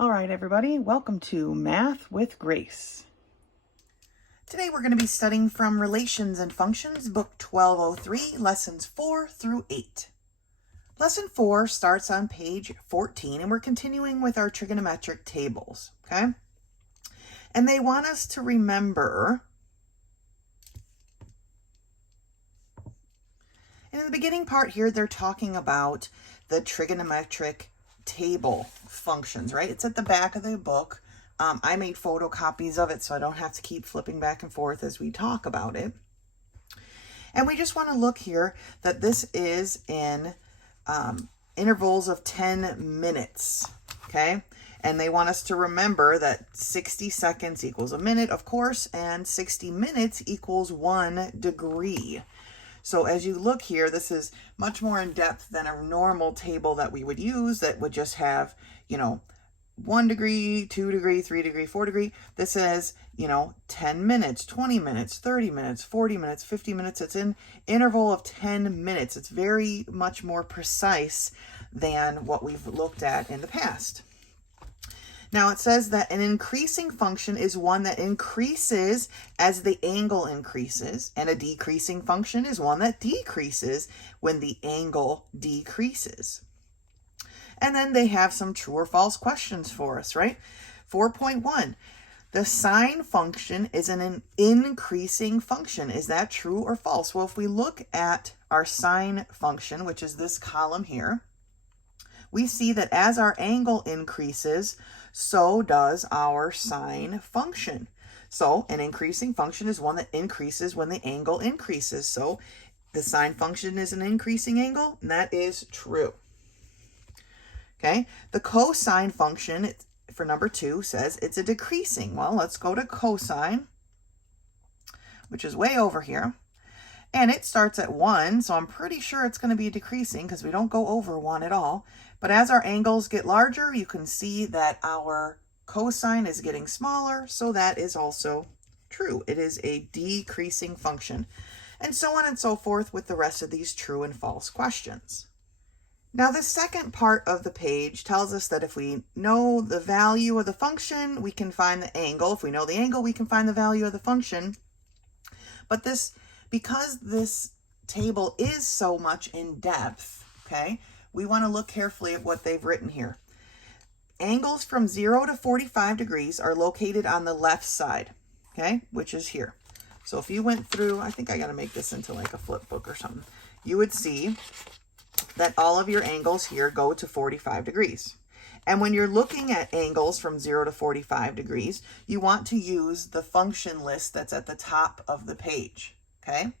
All right, everybody, welcome to Math with Grace. Today we're going to be studying from Relations and Functions, book 1203, lessons 4 through 8. Lesson 4 starts on page 14, and we're continuing with our trigonometric tables, okay? And they want us to remember, in the beginning part here, they're talking about the trigonometric table functions, right? It's at the back of the book. I made photocopies of it so I don't have to keep flipping back and forth as we talk about it. And we just want to look here that this is in intervals of 10 minutes, okay? And they want us to remember that 60 seconds equals a minute, of course, and 60 minutes equals 1 degree. So as you look here, this is much more in depth than a normal table that we would use that would just have, 1 degree, 2 degree, 3 degree, 4 degree. This is, 10 minutes, 20 minutes, 30 minutes, 40 minutes, 50 minutes. It's in interval of 10 minutes. It's very much more precise than what we've looked at in the past. Now it says that an increasing function is one that increases as the angle increases, and a decreasing function is one that decreases when the angle decreases. And then they have some true or false questions for us, right? 4.1, the sine function is an increasing function. Is that true or false? Well, if we look at our sine function, which is this column here, we see that as our angle increases, so does our sine function. So an increasing function is one that increases when the angle increases. So the sine function is an increasing angle, and that is true. Okay, the cosine function for number 2 says it's a decreasing. Well, let's go to cosine, which is way over here. And it starts at 1, so I'm pretty sure it's going to be decreasing because we don't go over 1 at all. But as our angles get larger, you can see that our cosine is getting smaller, so that is also true. It is a decreasing function. And so on and so forth with the rest of these true and false questions. Now, the second part of the page tells us that if we know the value of the function, we can find the angle. If we know the angle, we can find the value of the function. But because this table is so much in depth, okay, we want to look carefully at what they've written here. Angles from 0 to 45 degrees are located on the left side, okay, which is here. So if you went through, I think I got to make this into like a flip book or something, you would see that all of your angles here go to 45 degrees. And when you're looking at angles from 0 to 45 degrees, you want to use the function list that's at the top of the page, okay?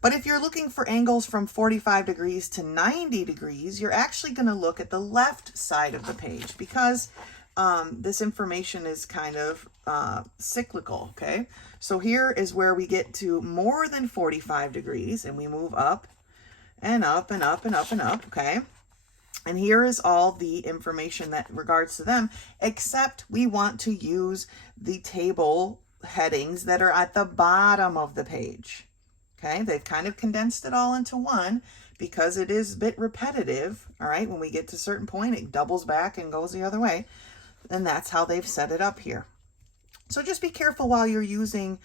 But if you're looking for angles from 45 degrees to 90 degrees, you're actually going to look at the left side of the page because this information is kind of cyclical, okay? So here is where we get to more than 45 degrees, and we move up and up and up and up and up, okay? And here is all the information that regards to them, except we want to use the table headings that are at the bottom of the page. Okay, they've kind of condensed it all into one because it is a bit repetitive, all right? When we get to a certain point, it doubles back and goes the other way, and that's how they've set it up here. So just be careful while you're using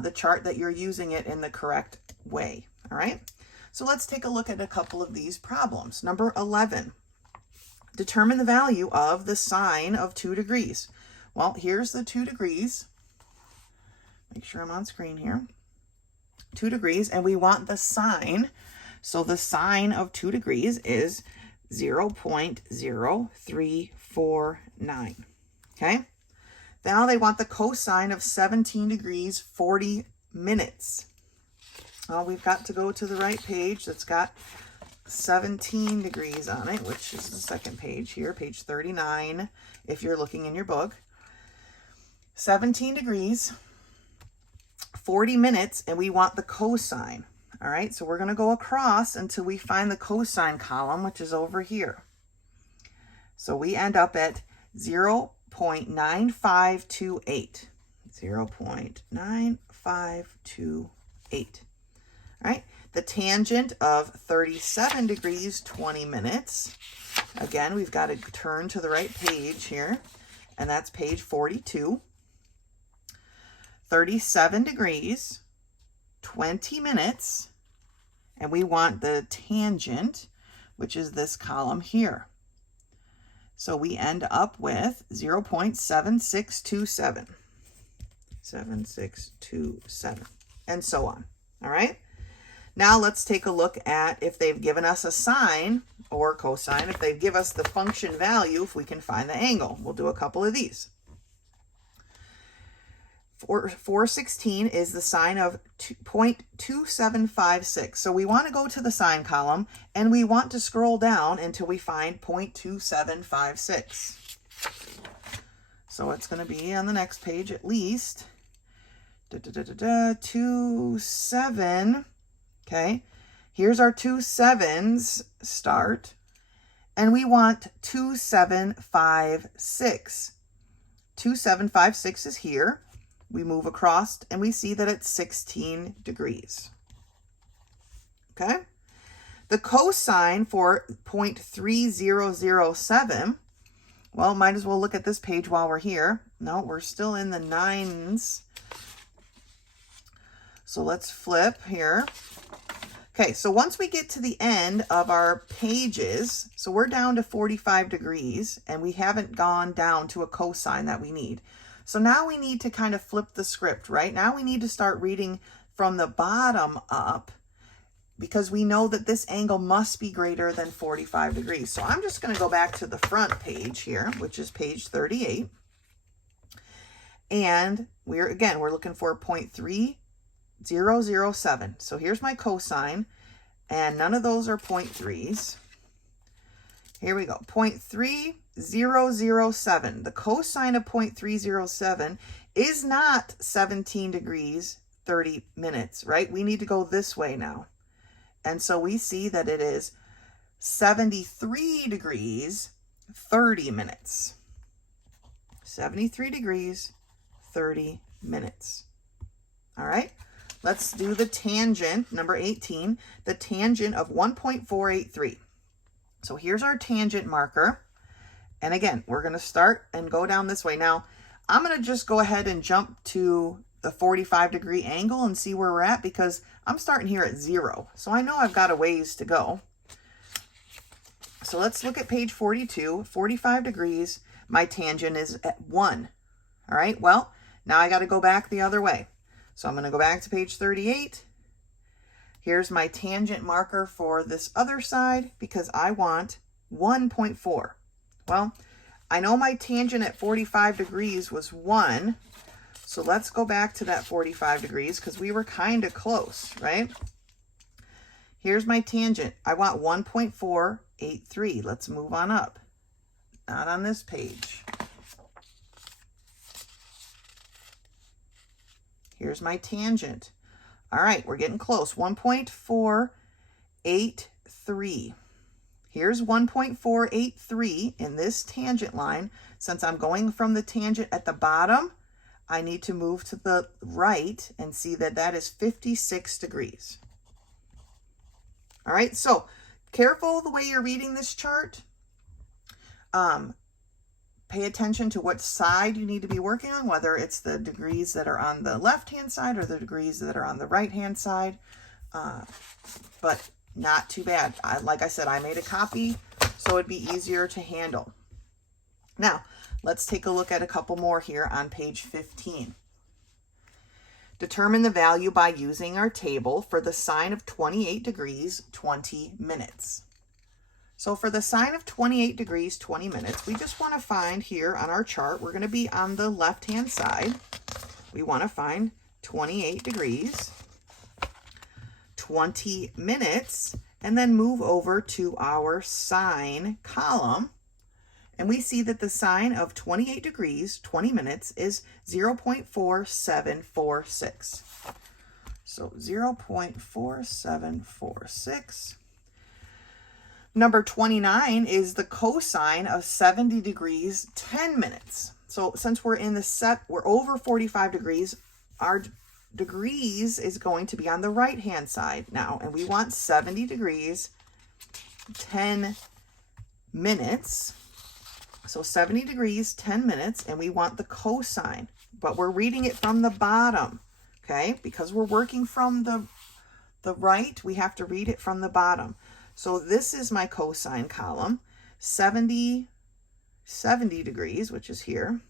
the chart that you're using it in the correct way, all right? So let's take a look at a couple of these problems. Number 11, determine the value of the sine of 2 degrees. Well, here's the 2 degrees. Make sure I'm on screen here. 2 degrees, and we want the sine. So the sine of 2 degrees is 0.0349. Okay? Now they want the cosine of 17 degrees, 40 minutes. Well, we've got to go to the right page that's got 17 degrees on it, which is the second page here, page 39, if you're looking in your book. 17 degrees, 40 minutes, and we want the cosine. All right, so we're going to go across until we find the cosine column, which is over here. So we end up at 0.9528. 0.9528. All right, the tangent of 37 degrees, 20 minutes. Again, we've got to turn to the right page here. and that's page 42. 37 degrees, 20 minutes, and we want the tangent, which is this column here. So we end up with 0.7627. 7627, and so on. All right. Now let's take a look at if they've given us a sine or cosine. If they give us the function value, if we can find the angle. We'll do a couple of these. 416 is the sine of 0.2756. So we want to go to the sine column, and we want to scroll down until we find 0.2756. So it's going to be on the next page at least. 27. Okay, here's our 2 7s start, and we want 2756. 2756 is here. We move across and we see that it's 16 degrees. Okay, the cosine for 0.3007, well, might as well look at this page while we're here. No, we're still in the 9s. So let's flip here. Okay, so once we get to the end of our pages, so we're down to 45 degrees, and we haven't gone down to a cosine that we need. So now we need to kind of flip the script, right? Now we need to start reading from the bottom up, because we know that this angle must be greater than 45 degrees. So I'm just going to go back to the front page here, which is page 38. And we're looking for 0.3007. So here's my cosine, and none of those are 0.3s. Here we go, 0.3007. The cosine of 0.307 is not 17 degrees, 30 minutes, right? We need to go this way now. And so we see that it is 73 degrees, 30 minutes. 73 degrees, 30 minutes. All right. Let's do the tangent, number 18, the tangent of 1.483. So here's our tangent marker. And again, we're going to start and go down this way. Now, I'm going to just go ahead and jump to the 45-degree angle and see where we're at, because I'm starting here at 0. So I know I've got a ways to go. So let's look at page 42, 45 degrees. My tangent is at 1. All right, well, now I got to go back the other way. So I'm going to go back to page 38. Here's my tangent marker for this other side, because I want 1.4. Well, I know my tangent at 45 degrees was 1. So let's go back to that 45 degrees, because we were kind of close, right? Here's my tangent. I want 1.483. Let's move on up. Not on this page. Here's my tangent. All right, we're getting close. 1.483. Here's 1.483 in this tangent line. Since I'm going from the tangent at the bottom, I need to move to the right and see that that is 56 degrees. All right, so careful the way you're reading this chart. Pay attention to what side you need to be working on, whether it's the degrees that are on the left-hand side or the degrees that are on the right-hand side. But not too bad. Like I said, I made a copy, so it'd be easier to handle. Now, let's take a look at a couple more here on page 15. Determine the value by using our table for the sine of 28 degrees, 20 minutes. So for the sine of 28 degrees, 20 minutes, we just want to find here on our chart, we're going to be on the left-hand side. We want to find 28 degrees, 20 minutes, and then move over to our sine column. And we see that the sine of 28 degrees, 20 minutes is 0.4746. So 0.4746. Number 29 is the cosine of 70 degrees, 10 minutes. So since we're in the we're over 45 degrees, our degrees is going to be on the right-hand side now. And we want 70 degrees, 10 minutes. So 70 degrees, 10 minutes, and we want the cosine, but we're reading it from the bottom, okay? Because we're working from the right, we have to read it from the bottom. So this is my cosine column, 70 degrees, which is here,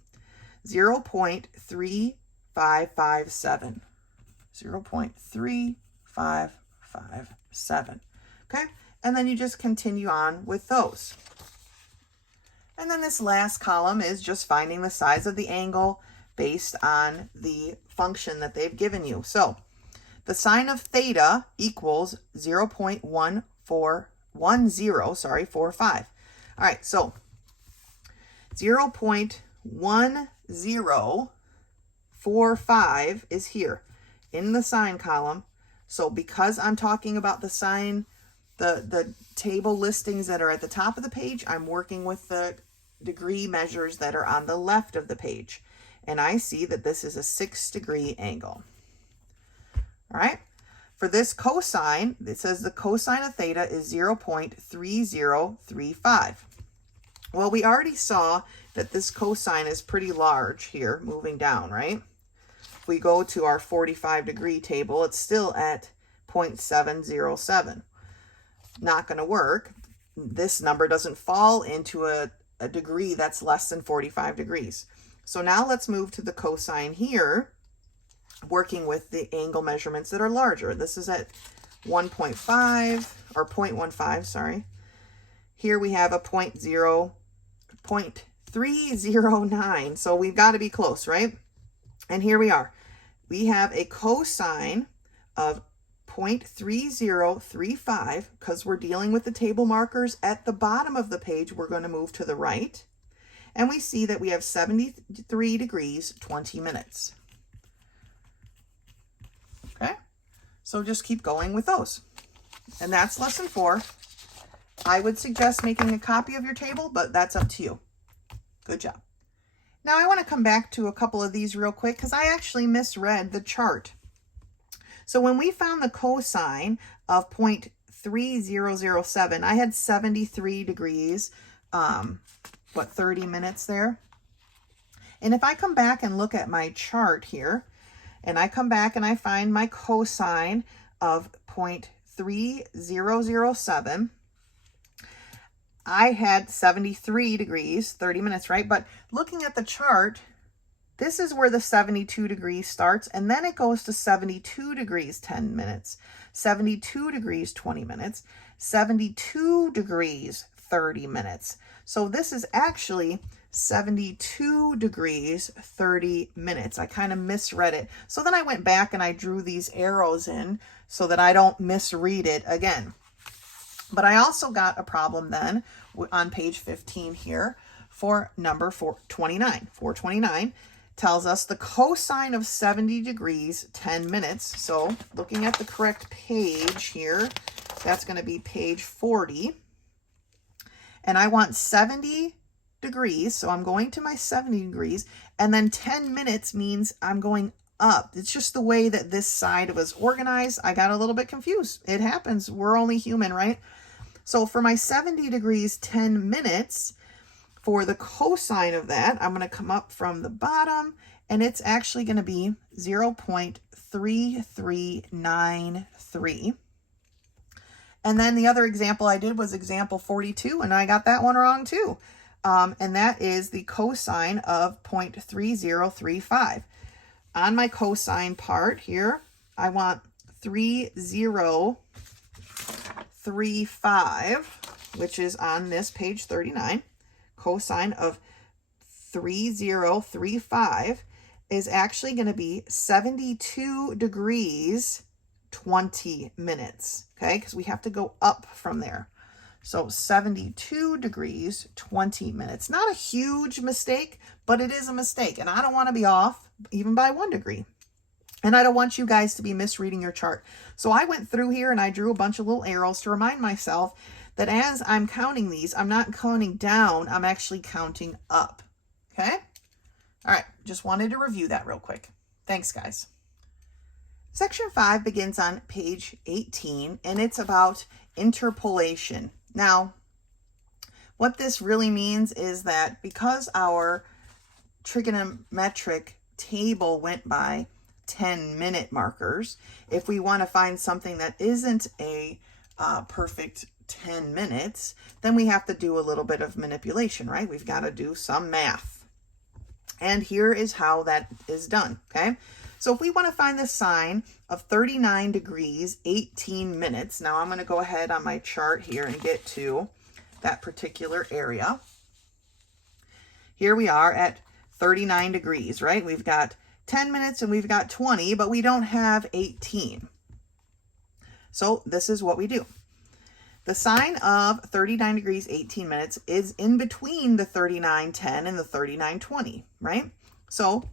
0.3557. 0.3557. Okay, and then you just continue on with those. And then this last column is just finding the size of the angle based on the function that they've given you. So the sine of theta equals 0.1445. All right, so 0.1045 is here in the sine column. So because I'm talking about the sine, the table listings that are at the top of the page, I'm working with the degree measures that are on the left of the page. And I see that this is a 6-degree angle. All right. For this cosine, it says the cosine of theta is 0.3035. Well, we already saw that this cosine is pretty large here, moving down, right? If we go to our 45-degree table, it's still at 0.707. Not going to work. This number doesn't fall into a degree that's less than 45 degrees. So now let's move to the cosine here, working with the angle measurements that are larger. This is at 1.5 or 0.15, sorry. Here we have a 0.309. So we've got to be close, right? And here we are. We have a cosine of 0.3035 because we're dealing with the table markers at the bottom of the page. We're going to move to the right. And we see that we have 73 degrees, 20 minutes. Okay, so just keep going with those. And that's lesson 4. I would suggest making a copy of your table, but that's up to you. Good job. Now I want to come back to a couple of these real quick because I actually misread the chart. So when we found the cosine of 0.3007, I had 73 degrees, 30 minutes there. And if I come back and look at my chart here, and I come back and I find my cosine of 0.3007, I had 73 degrees, 30 minutes, right? But looking at the chart, this is where the 72 degrees starts, and then it goes to 72 degrees, 10 minutes, 72 degrees, 20 minutes, 72 degrees, 30 minutes. So this is actually 72 degrees, 30 minutes. I kind of misread it. So then I went back and I drew these arrows in so that I don't misread it again. But I also got a problem then on page 15 here for number 429. 429 tells us the cosine of 70 degrees, 10 minutes. So looking at the correct page here, that's going to be page 40. And I want 70 degrees, so I'm going to my 70 degrees, and then 10 minutes means I'm going up. It's just the way that this side was organized. I got a little bit confused. It happens. We're only human, right? So for my 70 degrees, 10 minutes, for the cosine of that, I'm going to come up from the bottom, and it's actually going to be 0.3393. And then the other example I did was example 42, and I got that one wrong too. And that is the cosine of 0.3035. On my cosine part here, I want 3035, which is on this page 39. Cosine of 3035 is actually going to be 72 degrees, 20 minutes, okay? Because we have to go up from there. So 72 degrees, 20 minutes. Not a huge mistake, but it is a mistake. And I don't want to be off even by 1 degree. And I don't want you guys to be misreading your chart. So I went through here and I drew a bunch of little arrows to remind myself that as I'm counting these, I'm not counting down, I'm actually counting up. Okay? All right, just wanted to review that real quick. Thanks, guys. Section 5 begins on page 18, and it's about interpolation. Now, What this really means is that because our trigonometric table went by 10-minute markers, if we want to find something that isn't a perfect 10 minutes, then we have to do a little bit of manipulation, right? We've got to do some math. And here is how that is done, okay? So if we want to find the sine of 39 degrees, 18 minutes, now I'm going to go ahead on my chart here and get to that particular area. Here we are at 39 degrees, right? We've got 10 minutes and we've got 20, but we don't have 18. So this is what we do. The sine of 39 degrees, 18 minutes is in between the 39:10 and the 39:20, right? So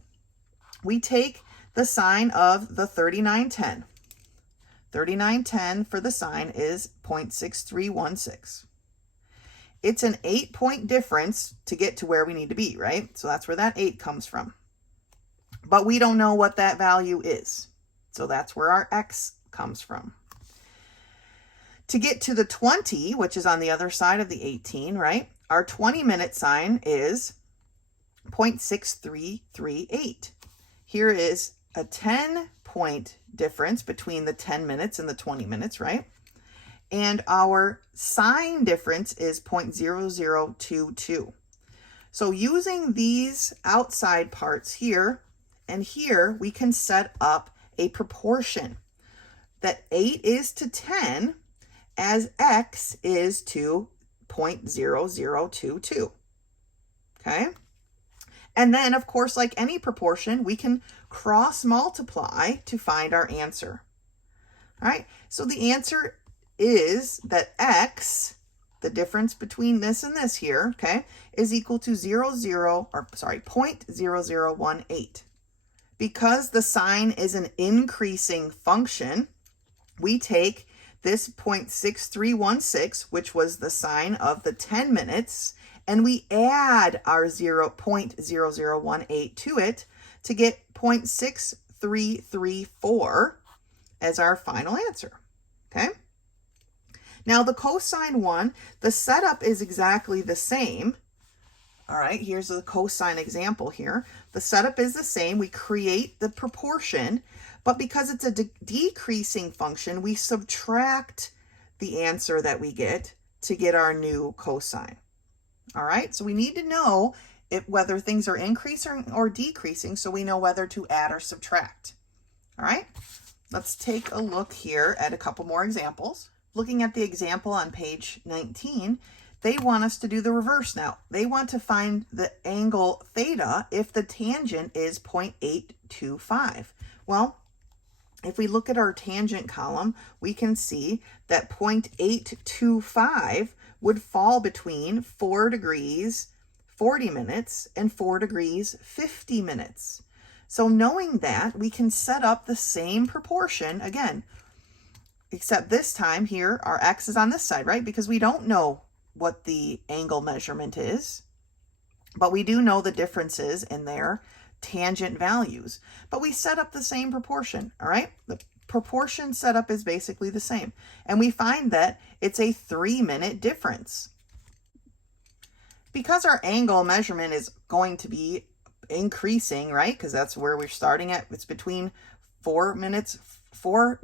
we take the sine of the 39:10. 39:10 for the sine is 0.6316. It's an 8-point difference to get to where we need to be, right? So that's where that 8 comes from. But we don't know what that value is. So that's where our x comes from. To get to the 20, which is on the other side of the 18, right? Our 20-minute sine is 0.6338. Here is a 10-point difference between the 10 minutes and the 20 minutes, right? And our sine difference is 0.0022. So using these outside parts here and here, we can set up a proportion that 8 is to 10 as x is to 0.0022. Okay? And then, of course, like any proportion, we can cross multiply to find our answer. All right? So the answer is that x, the difference between this and this here, okay, is equal to 0.0018. Because the sine is an increasing function, we take this 0.6316, which was the sine of the 10 minutes, and we add our 0.0018 to it to get 0.6334 as our final answer, okay? Now the cosine one, the setup is exactly the same. All right, here's the cosine example here. The setup is the same. We create the proportion, but because it's a decreasing function, we subtract the answer that we get to get our new cosine. All right, so we need to know whether things are increasing or decreasing so we know whether to add or subtract. All right, let's take a look here at a couple more examples. Looking at the example on page 19, they want us to do the reverse now. They want to find the angle theta if the tangent is 0.825. Well, if we look at our tangent column, we can see that 0.825 would fall between 4 degrees 40 minutes and 4 degrees 50 minutes. So knowing that, we can set up the same proportion again, except this time here, our x is on this side, right? Because we don't know what the angle measurement is, but we do know the differences in their tangent values. But we set up the same proportion, all right? The proportion setup is basically the same. And we find that it's a 3-minute difference. Because our angle measurement is going to be increasing, right? Because that's where we're starting at. It's between 4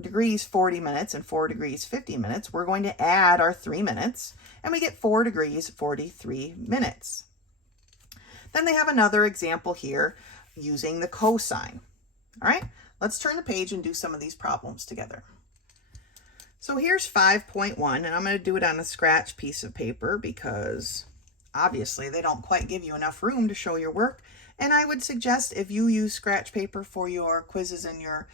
degrees 40 minutes and 4 degrees 50 minutes. We're going to add our 3 minutes and we get 4 degrees 43 minutes. Then they have another example here using the cosine. All right, let's turn the page and do some of these problems together. So here's 5.1, and I'm going to do it on a scratch piece of paper because obviously they don't quite give you enough room to show your work. And I would suggest if you use scratch paper for your quizzes and your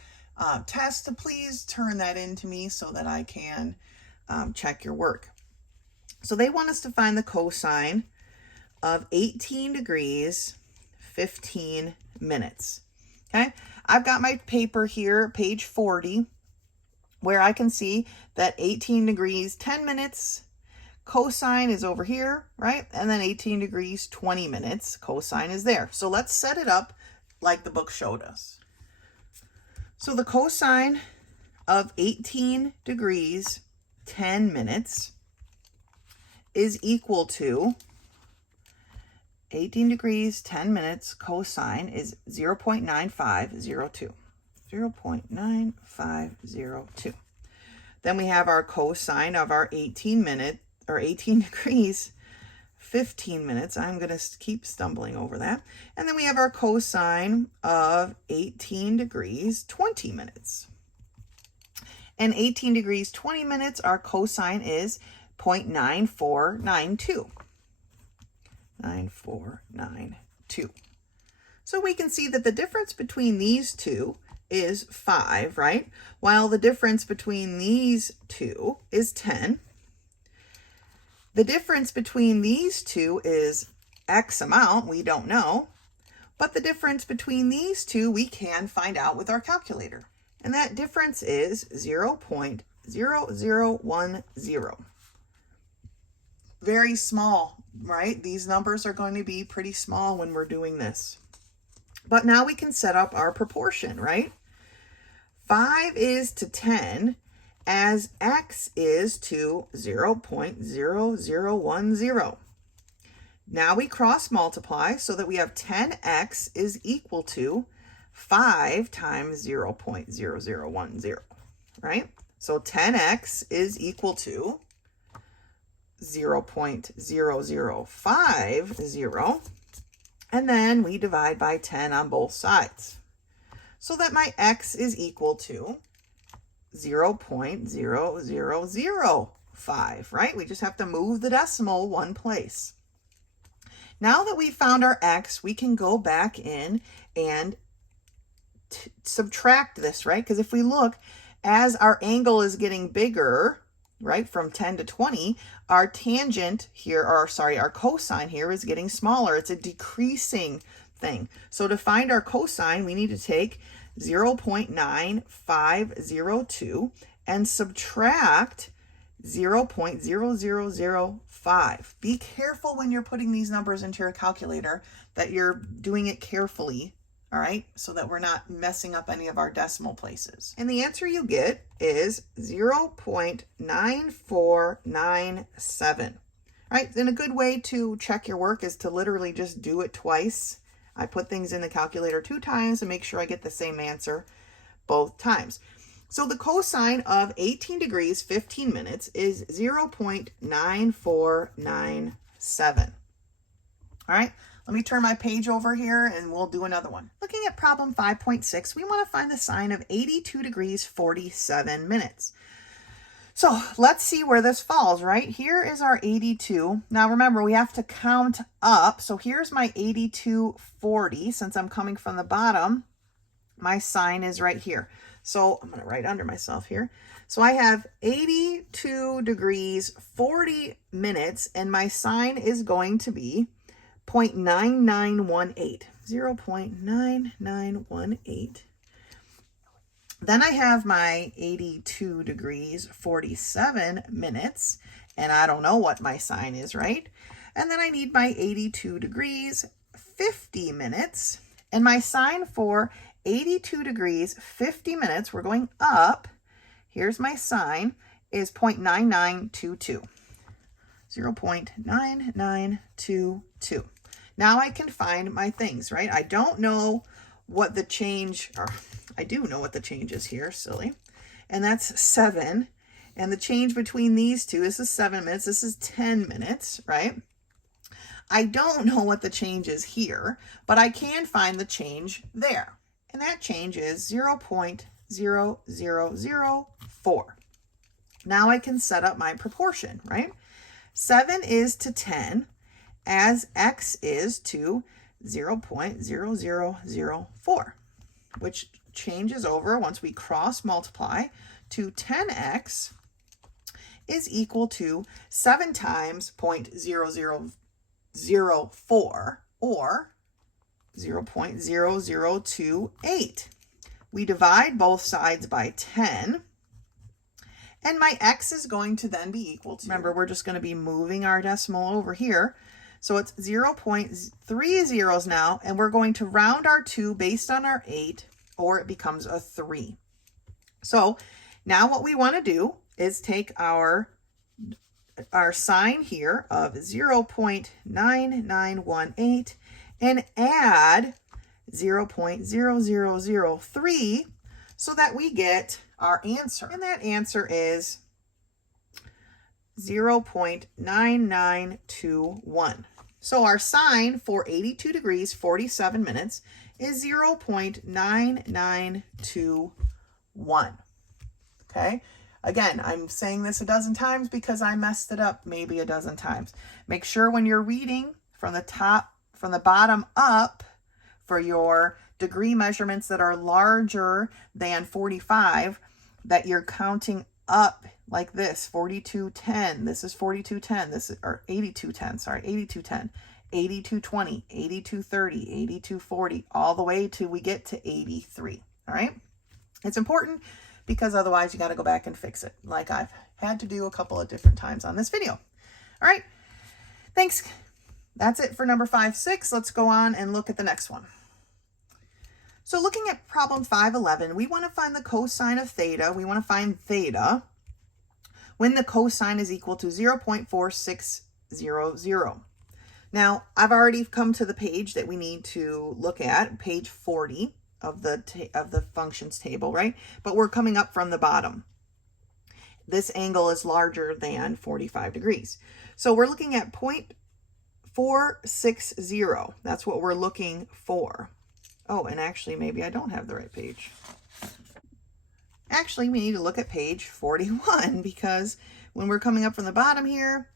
test, to please turn that in to me so that I can check your work. So they want us to find the cosine of 18 degrees, 15 minutes. Okay, I've got my paper here, page 40, where I can see that 18 degrees, 10 minutes, cosine is over here, right? And then 18 degrees, 20 minutes, cosine is there. So let's set it up like the book showed us. So the cosine of 18 degrees, 10 minutes is equal to 18 degrees, 10 minutes, cosine is 0.9502. 0.9502. Then we have our cosine of our 18 degrees, 15 minutes. I'm going to keep stumbling over that. And then we have our cosine of 18 degrees, 20 minutes. And 18 degrees, 20 minutes, our cosine is 0.9492. 9492. So we can see that the difference between these two is 5, right? While the difference between these two is 10. The difference between these two is X amount, we don't know. But the difference between these two we can find out with our calculator. And that difference is 0.0010. Very small, right? These numbers are going to be pretty small when we're doing this. But now we can set up our proportion, right? 5 is to 10 as X is to 0.0010. Now we cross multiply so that we have 10X is equal to 5 times 0.0010, right? So 10X is equal to 0.0050, and then we divide by 10 on both sides, so that my X is equal to 0.0005, right? We just have to move the decimal one place. Now that we've found our X, we can go back in and subtract this, right? Because if we look, as our angle is getting bigger, right, from 10 to 20, our tangent here, or sorry, our cosine here is getting smaller. It's a decreasing thing. So to find our cosine, we need to take 0.9502 and subtract 0.0005. Be careful when you're putting these numbers into your calculator that you're doing it carefully, all right, so that we're not messing up any of our decimal places. And the answer you get is 0.9497. All right, and a good way to check your work is to literally just do it twice. I put things in the calculator 2 times and make sure I get the same answer both times. So the cosine of 18 degrees, 15 minutes is 0.9497. All right. Let me turn my page over here and we'll do another one. Looking at problem 5.6, we want to find the sine of 82 degrees, 47 minutes. So let's see where this falls, right? Here is our 82. Now remember, we have to count up. So here's my 82.40. Since I'm coming from the bottom, my sine is right here. So I'm going to write under myself here. So I have 82 degrees, 40 minutes, and my sine is going to be 0.9918, 0.9918. Then I have my 82 degrees, 47 minutes, and I don't know what my sine is, right? And then I need my 82 degrees, 50 minutes, and my sine for 82 degrees, 50 minutes, we're going up. Here's my sine, is 0.9922. 0.9922. Now I can find my things, right? I don't know what the change, or I do know what the change is here, silly. And that's 7. And the change between these two, this is 7 minutes, this is 10 minutes, right? I don't know what the change is here, but I can find the change there. And that change is 0.0004. Now I can set up my proportion, right? 7 is to 10 as X is to 0.0004, which changes over once we cross multiply to 10X is equal to 7 times 0.0004 or 0.0028. We divide both sides by 10. And my X is going to then be equal to, remember, we're just going to be moving our decimal over here. So it's 0.3 zeros now, and we're going to round our 2 based on our 8, or it becomes a 3. So now what we want to do is take our our sine here of 0.9918 and add 0.0003 so that we get our answer. And that answer is 0.9921. So our sine for 82 degrees, 47 minutes is 0.9921. Okay? Again, I'm saying this a dozen times because I messed it up maybe a dozen times. Make sure when you're reading from the bottom up for your degree measurements that are larger than 45, that you're counting up like this, 4210, this is 4210, this is, or 8210, sorry, 8210, 8220, 8230, 8240, all the way till we get to 83, all right? It's important because otherwise you got to go back and fix it, like I've had to do a couple of different times on this video. All right, thanks. That's it for number 5, 6. Let's go on and look at the next one. So looking at problem 511, we want to find the cosine of theta. We want to find theta when the cosine is equal to 0.4600. Now, I've already come to the page that we need to look at, page 40 of the functions table, right? But we're coming up from the bottom. This angle is larger than 45 degrees. So we're looking at 0.460. That's what we're looking for. Oh, and actually, maybe I don't have the right page. Actually, we need to look at page 41 because when we're coming up from the bottom here,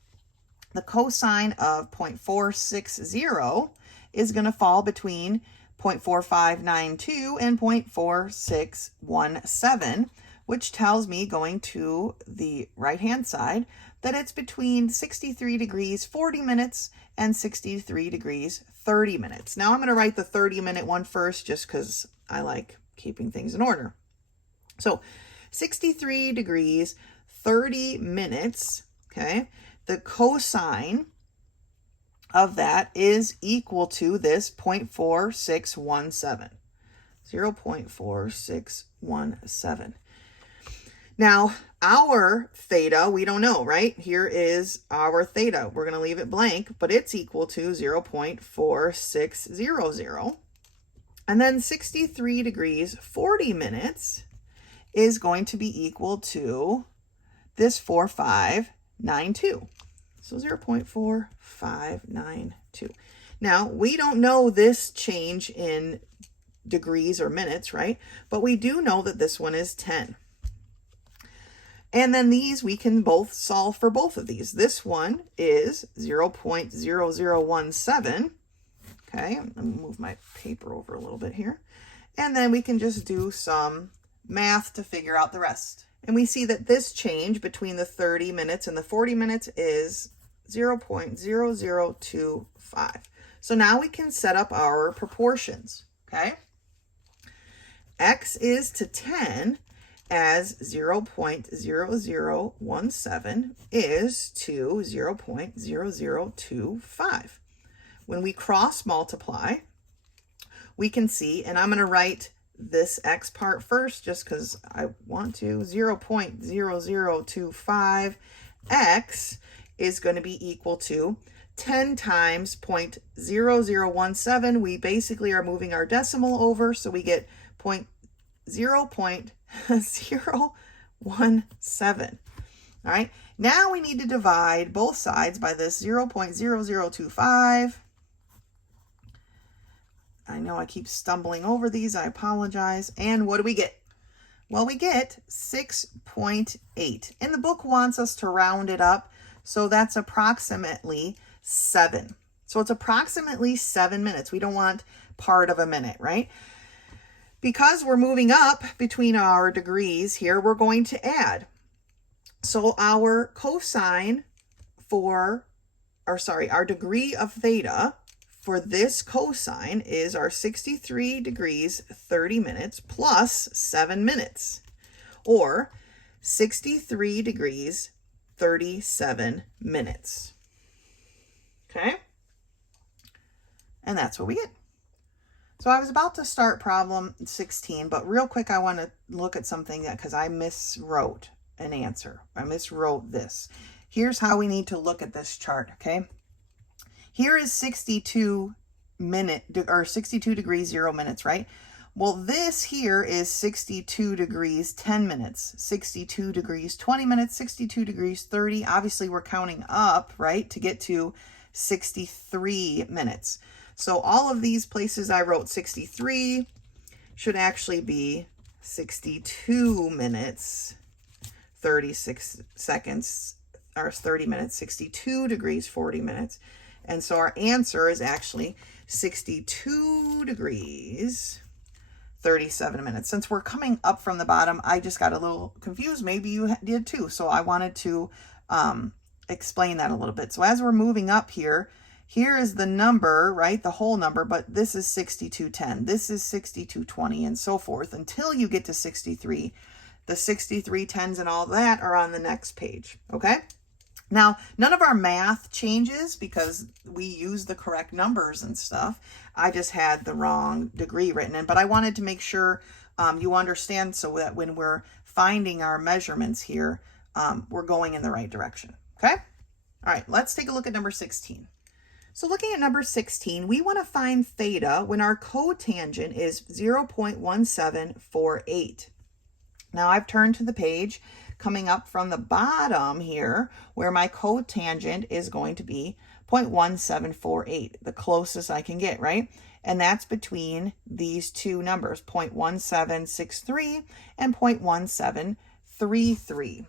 the cosine of 0.460 is going to fall between 0.4592 and 0.4617, which tells me, going to the right-hand side, that it's between 63 degrees 40 minutes and 63 degrees 30 minutes. Now I'm going to write the 30-minute one first just because I like keeping things in order. So 63 degrees 30 minutes, okay, the cosine of that is equal to this 0.4617. 0.4617. Now, our theta, we don't know, right? Here is our theta. We're going to leave it blank, but it's equal to 0.4600. And then 63 degrees 40 minutes is going to be equal to this 4592. So 0.4592. Now, we don't know this change in degrees or minutes, right? But we do know that this one is 10. And then these, we can both solve for both of these. This one is 0.0017. Okay, let me move my paper over a little bit here. And then we can just do some math to figure out the rest. And we see that this change between the 30 minutes and the 40 minutes is 0.0025. So now we can set up our proportions, okay? X is to 10 as 0.0017 is to 0.0025. When we cross multiply, we can see, and I'm going to write this X part first just because I want to, 0.0025 X is going to be equal to 10 times 0.0017. We basically are moving our decimal over, so we get 0.017. All right, now we need to divide both sides by this 0.0025. I know I keep stumbling over these, I apologize. And what do we get? Well, we get 6.8. And the book wants us to round it up, so that's approximately 7. So it's approximately 7 minutes. We don't want part of a minute, right? Because we're moving up between our degrees here, we're going to add. So our cosine our degree of theta for this cosine is our 63 degrees 30 minutes plus 7 minutes, or 63 degrees 37 minutes. Okay? And that's what we get. So I was about to start problem 16, but real quick I want to look at something that, because I miswrote an answer. I miswrote this. here's how we need to look at this chart, okay? Here is 62 degrees, 0 minutes, right? Well, this here is 62 degrees, 10 minutes, 62 degrees, 20 minutes, 62 degrees, 30. Obviously, we're counting up, right, to get to 63 minutes. So all of these places I wrote 63 should actually be 62 minutes, 36 seconds, or 30 minutes, 62 degrees, 40 minutes. And so our answer is actually 62 degrees, 37 minutes. Since we're coming up from the bottom, I just got a little confused. Maybe you did too. So I wanted to explain that a little bit. So as we're moving up here, here is the number, right? The whole number, but this is 6210. This is 6220 and so forth until you get to 63. The 63 tens and all that are on the next page, okay? Now, none of our math changes because we use the correct numbers and stuff. I just had the wrong degree written in, but I wanted to make sure you understand so that when we're finding our measurements here, we're going in the right direction, okay? All right, let's take a look at number 16. So looking at number 16, we want to find theta when our cotangent is 0.1748. Now I've turned to the page coming up from the bottom here where my cotangent is going to be 0.1748, the closest I can get, right? And that's between these two numbers, 0.1763 and 0.1733.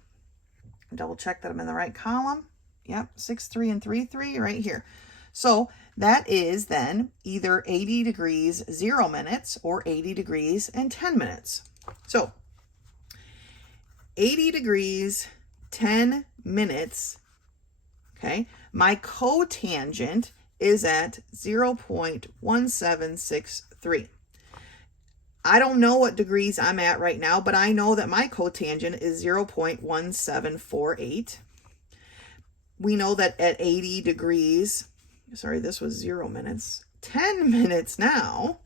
Double check that I'm in the right column. Yep, 63 and 33 right here. So that is then either 80 degrees, 0 minutes or 80 degrees and 10 minutes. So 80 degrees, 10 minutes, okay? My cotangent is at 0.1763. I don't know what degrees I'm at right now, but I know that my cotangent is 0.1748. We know that at 80 degrees, sorry, this was 0 minutes, 10 minutes now,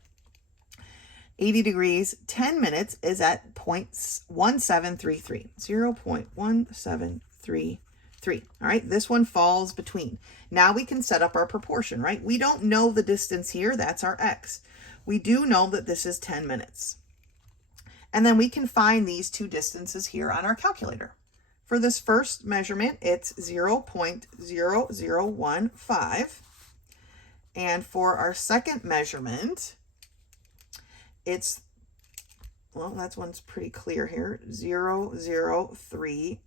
80 degrees, 10 minutes is at 0.1733, 0.1733. All right, this one falls between. Now we can set up our proportion, right? We don't know the distance here, that's our x. We do know that this is 10 minutes. And then we can find these two distances here on our calculator. For this first measurement, it's 0.0015. And for our second measurement, it's, well, that one's pretty clear here, 0030.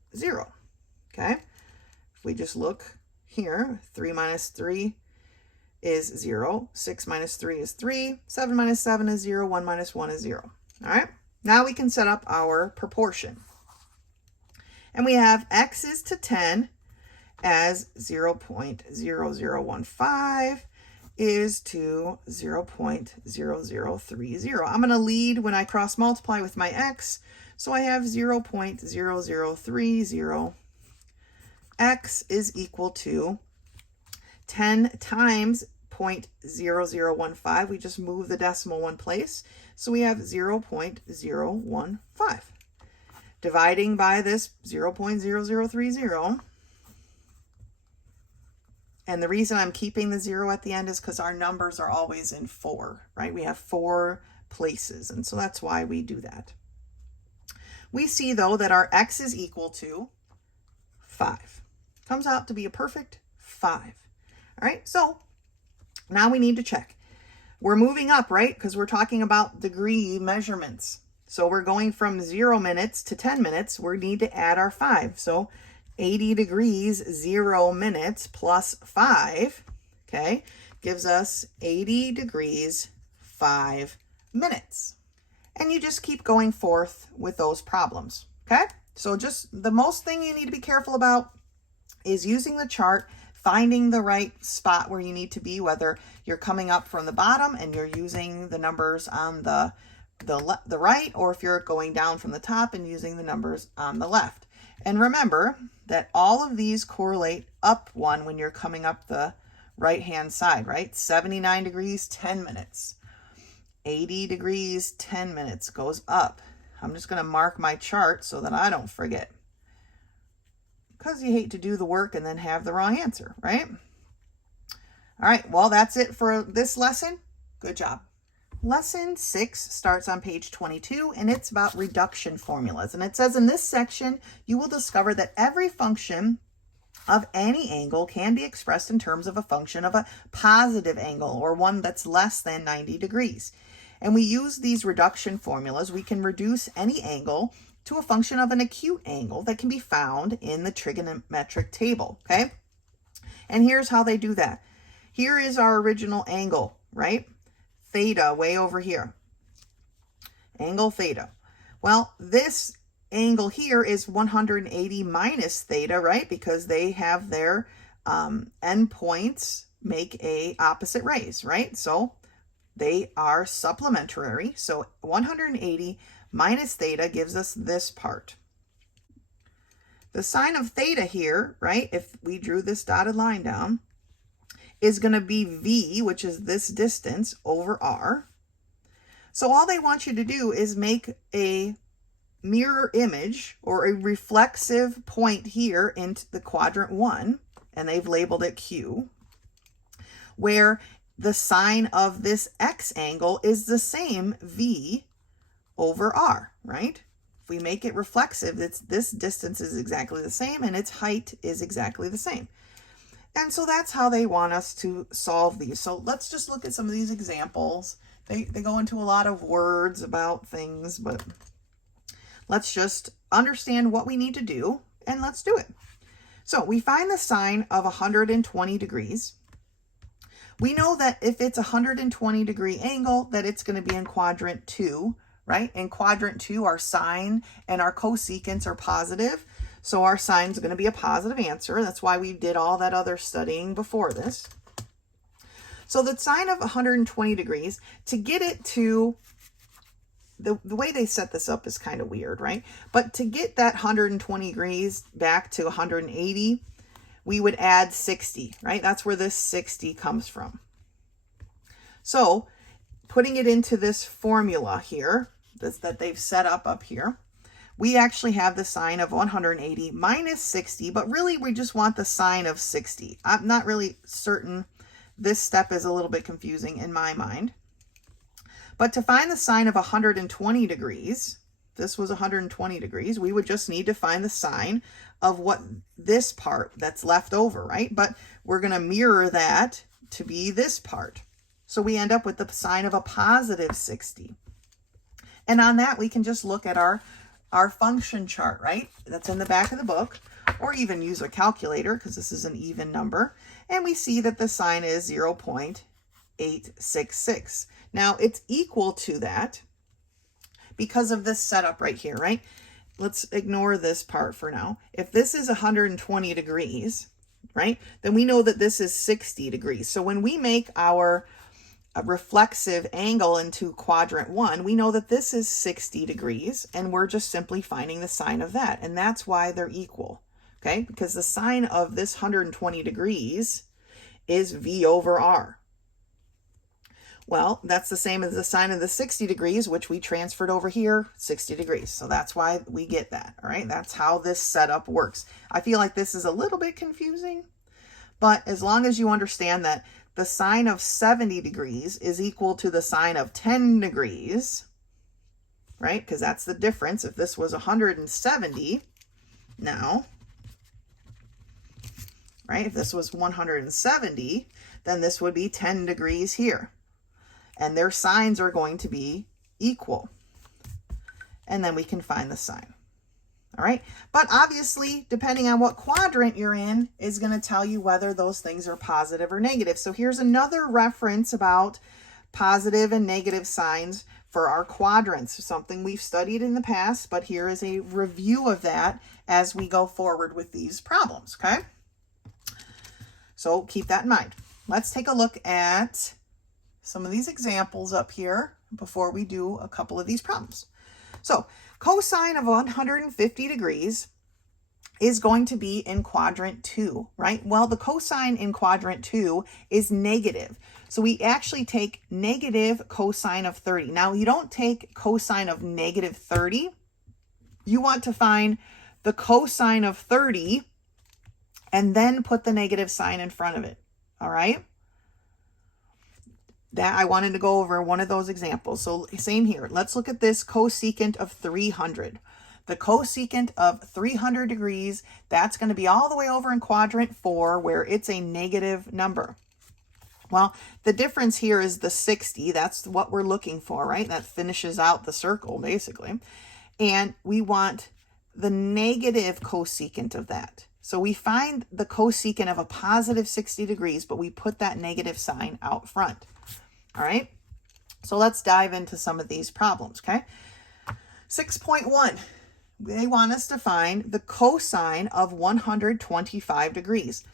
Okay, if we just look here, 3 minus 3 is 0, 6 minus 3 is 3, 7 minus 7 is 0, 1 minus 1 is 0. All right, now we can set up our proportion. And we have x is to 10 as 0.0015 is to 0.0030. I'm going to lead when I cross multiply with my x, so I have 0.0030. X is equal to 10 times 0.0015. We just move the decimal one place, so we have 0.015. Dividing by this 0.0030. And the reason I'm keeping the 0 at the end is because our numbers are always in 4, right? We have 4 places, and so that's why we do that. We see, though, that our x is equal to 5. Comes out to be a perfect 5. All right, so now we need to check. We're moving up, right? Because we're talking about degree measurements. So we're going from 0 minutes to 10 minutes. We need to add our 5. So 80 degrees, 0 minutes plus 5, okay, gives us 80 degrees, 5 minutes. And you just keep going forth with those problems, okay? So just the most thing you need to be careful about is using the chart, finding the right spot where you need to be, whether you're coming up from the bottom and you're using the numbers on the right, or if you're going down from the top and using the numbers on the left. And remember that all of these correlate up one when you're coming up the right-hand side, right? 79 degrees, 10 minutes. 80 degrees, 10 minutes goes up. I'm just going to mark my chart so that I don't forget. because you hate to do the work and then have the wrong answer, right? All right, well, that's it for this lesson. Good job. Lesson 6 starts on page 22, and it's about reduction formulas. And it says in this section, you will discover that every function of any angle can be expressed in terms of a function of a positive angle, or one that's less than 90 degrees. And we use these reduction formulas. We can reduce any angle to a function of an acute angle that can be found in the trigonometric table, okay? And here's how they do that. Here is our original angle, right? Theta, way over here. Angle theta. Well, this angle here is 180 minus theta, right? Because they have their endpoints make a opposite rays, right? So they are supplementary. So 180 minus theta gives us this part. The sine of theta here, right, if we drew this dotted line down, is going to be V, which is this distance, over R. So all they want you to do is make a mirror image or a reflexive point here into the quadrant 1, and they've labeled it Q, where the sine of this X angle is the same V over R, right? If we make it reflexive, this distance is exactly the same and its height is exactly the same. And so that's how they want us to solve these. So let's just look at some of these examples. They go into a lot of words about things, but let's just understand what we need to do, and let's do it. So we find the sine of 120 degrees. We know that if it's a 120 degree angle, that it's going to be in quadrant 2, right? In quadrant 2, our sine and our cosecants are positive. So our sine is going to be a positive answer. That's why we did all that other studying before this. So the sine of 120 degrees, to get it to, the way they set this up is kind of weird, right? But to get that 120 degrees back to 180, we would add 60, right? That's where this 60 comes from. So putting it into this formula here, that they've set up here, we actually have the sine of 180 minus 60, but really we just want the sine of 60. I'm not really certain. This step is a little bit confusing in my mind. But to find the sine of 120 degrees, this was 120 degrees, we would just need to find the sine of what this part that's left over, right? But we're going to mirror that to be this part. So we end up with the sine of a positive 60. And on that, we can just look at our function chart, right? That's in the back of the book, or even use a calculator because this is an even number. And we see that the sine is 0.866. Now it's equal to that because of this setup right here, right? Let's ignore this part for now. If this is 120 degrees, right, then we know that this is 60 degrees. So when we make our reflexive angle into quadrant 1, we know that this is 60 degrees, and we're just simply finding the sine of that. And that's why they're equal, okay? Because the sine of this 120 degrees is V over R. Well, that's the same as the sine of the 60 degrees, which we transferred over here, 60 degrees. So that's why we get that, all right? That's how this setup works. I feel like this is a little bit confusing, but as long as you understand that the sine of 70 degrees is equal to the sine of 10 degrees, right? Because that's the difference. If this was 170 now, right? If this was 170, then this would be 10 degrees here. And their sines are going to be equal. And then we can find the sine. All right. But obviously, depending on what quadrant you're in, is going to tell you whether those things are positive or negative. So here's another reference about positive and negative signs for our quadrants, something we've studied in the past, but here is a review of that as we go forward with these problems. Okay. So keep that in mind. Let's take a look at some of these examples up here before we do a couple of these problems. So cosine of 150 degrees is going to be in quadrant 2, right? Well, the cosine in quadrant 2 is negative. So we actually take negative cosine of 30. Now, you don't take cosine of negative 30. You want to find the cosine of 30 and then put the negative sign in front of it. All right? That I wanted to go over one of those examples. So same here. Let's look at this cosecant of 300. The cosecant of 300 degrees, that's going to be all the way over in quadrant 4 where it's a negative number. Well, the difference here is the 60. That's what we're looking for, right? That finishes out the circle, basically. And we want the negative cosecant of that. So we find the cosecant of a positive 60 degrees, but we put that negative sign out front. All right? So let's dive into some of these problems, okay? 6.1. They want us to find the cosine of 125 degrees.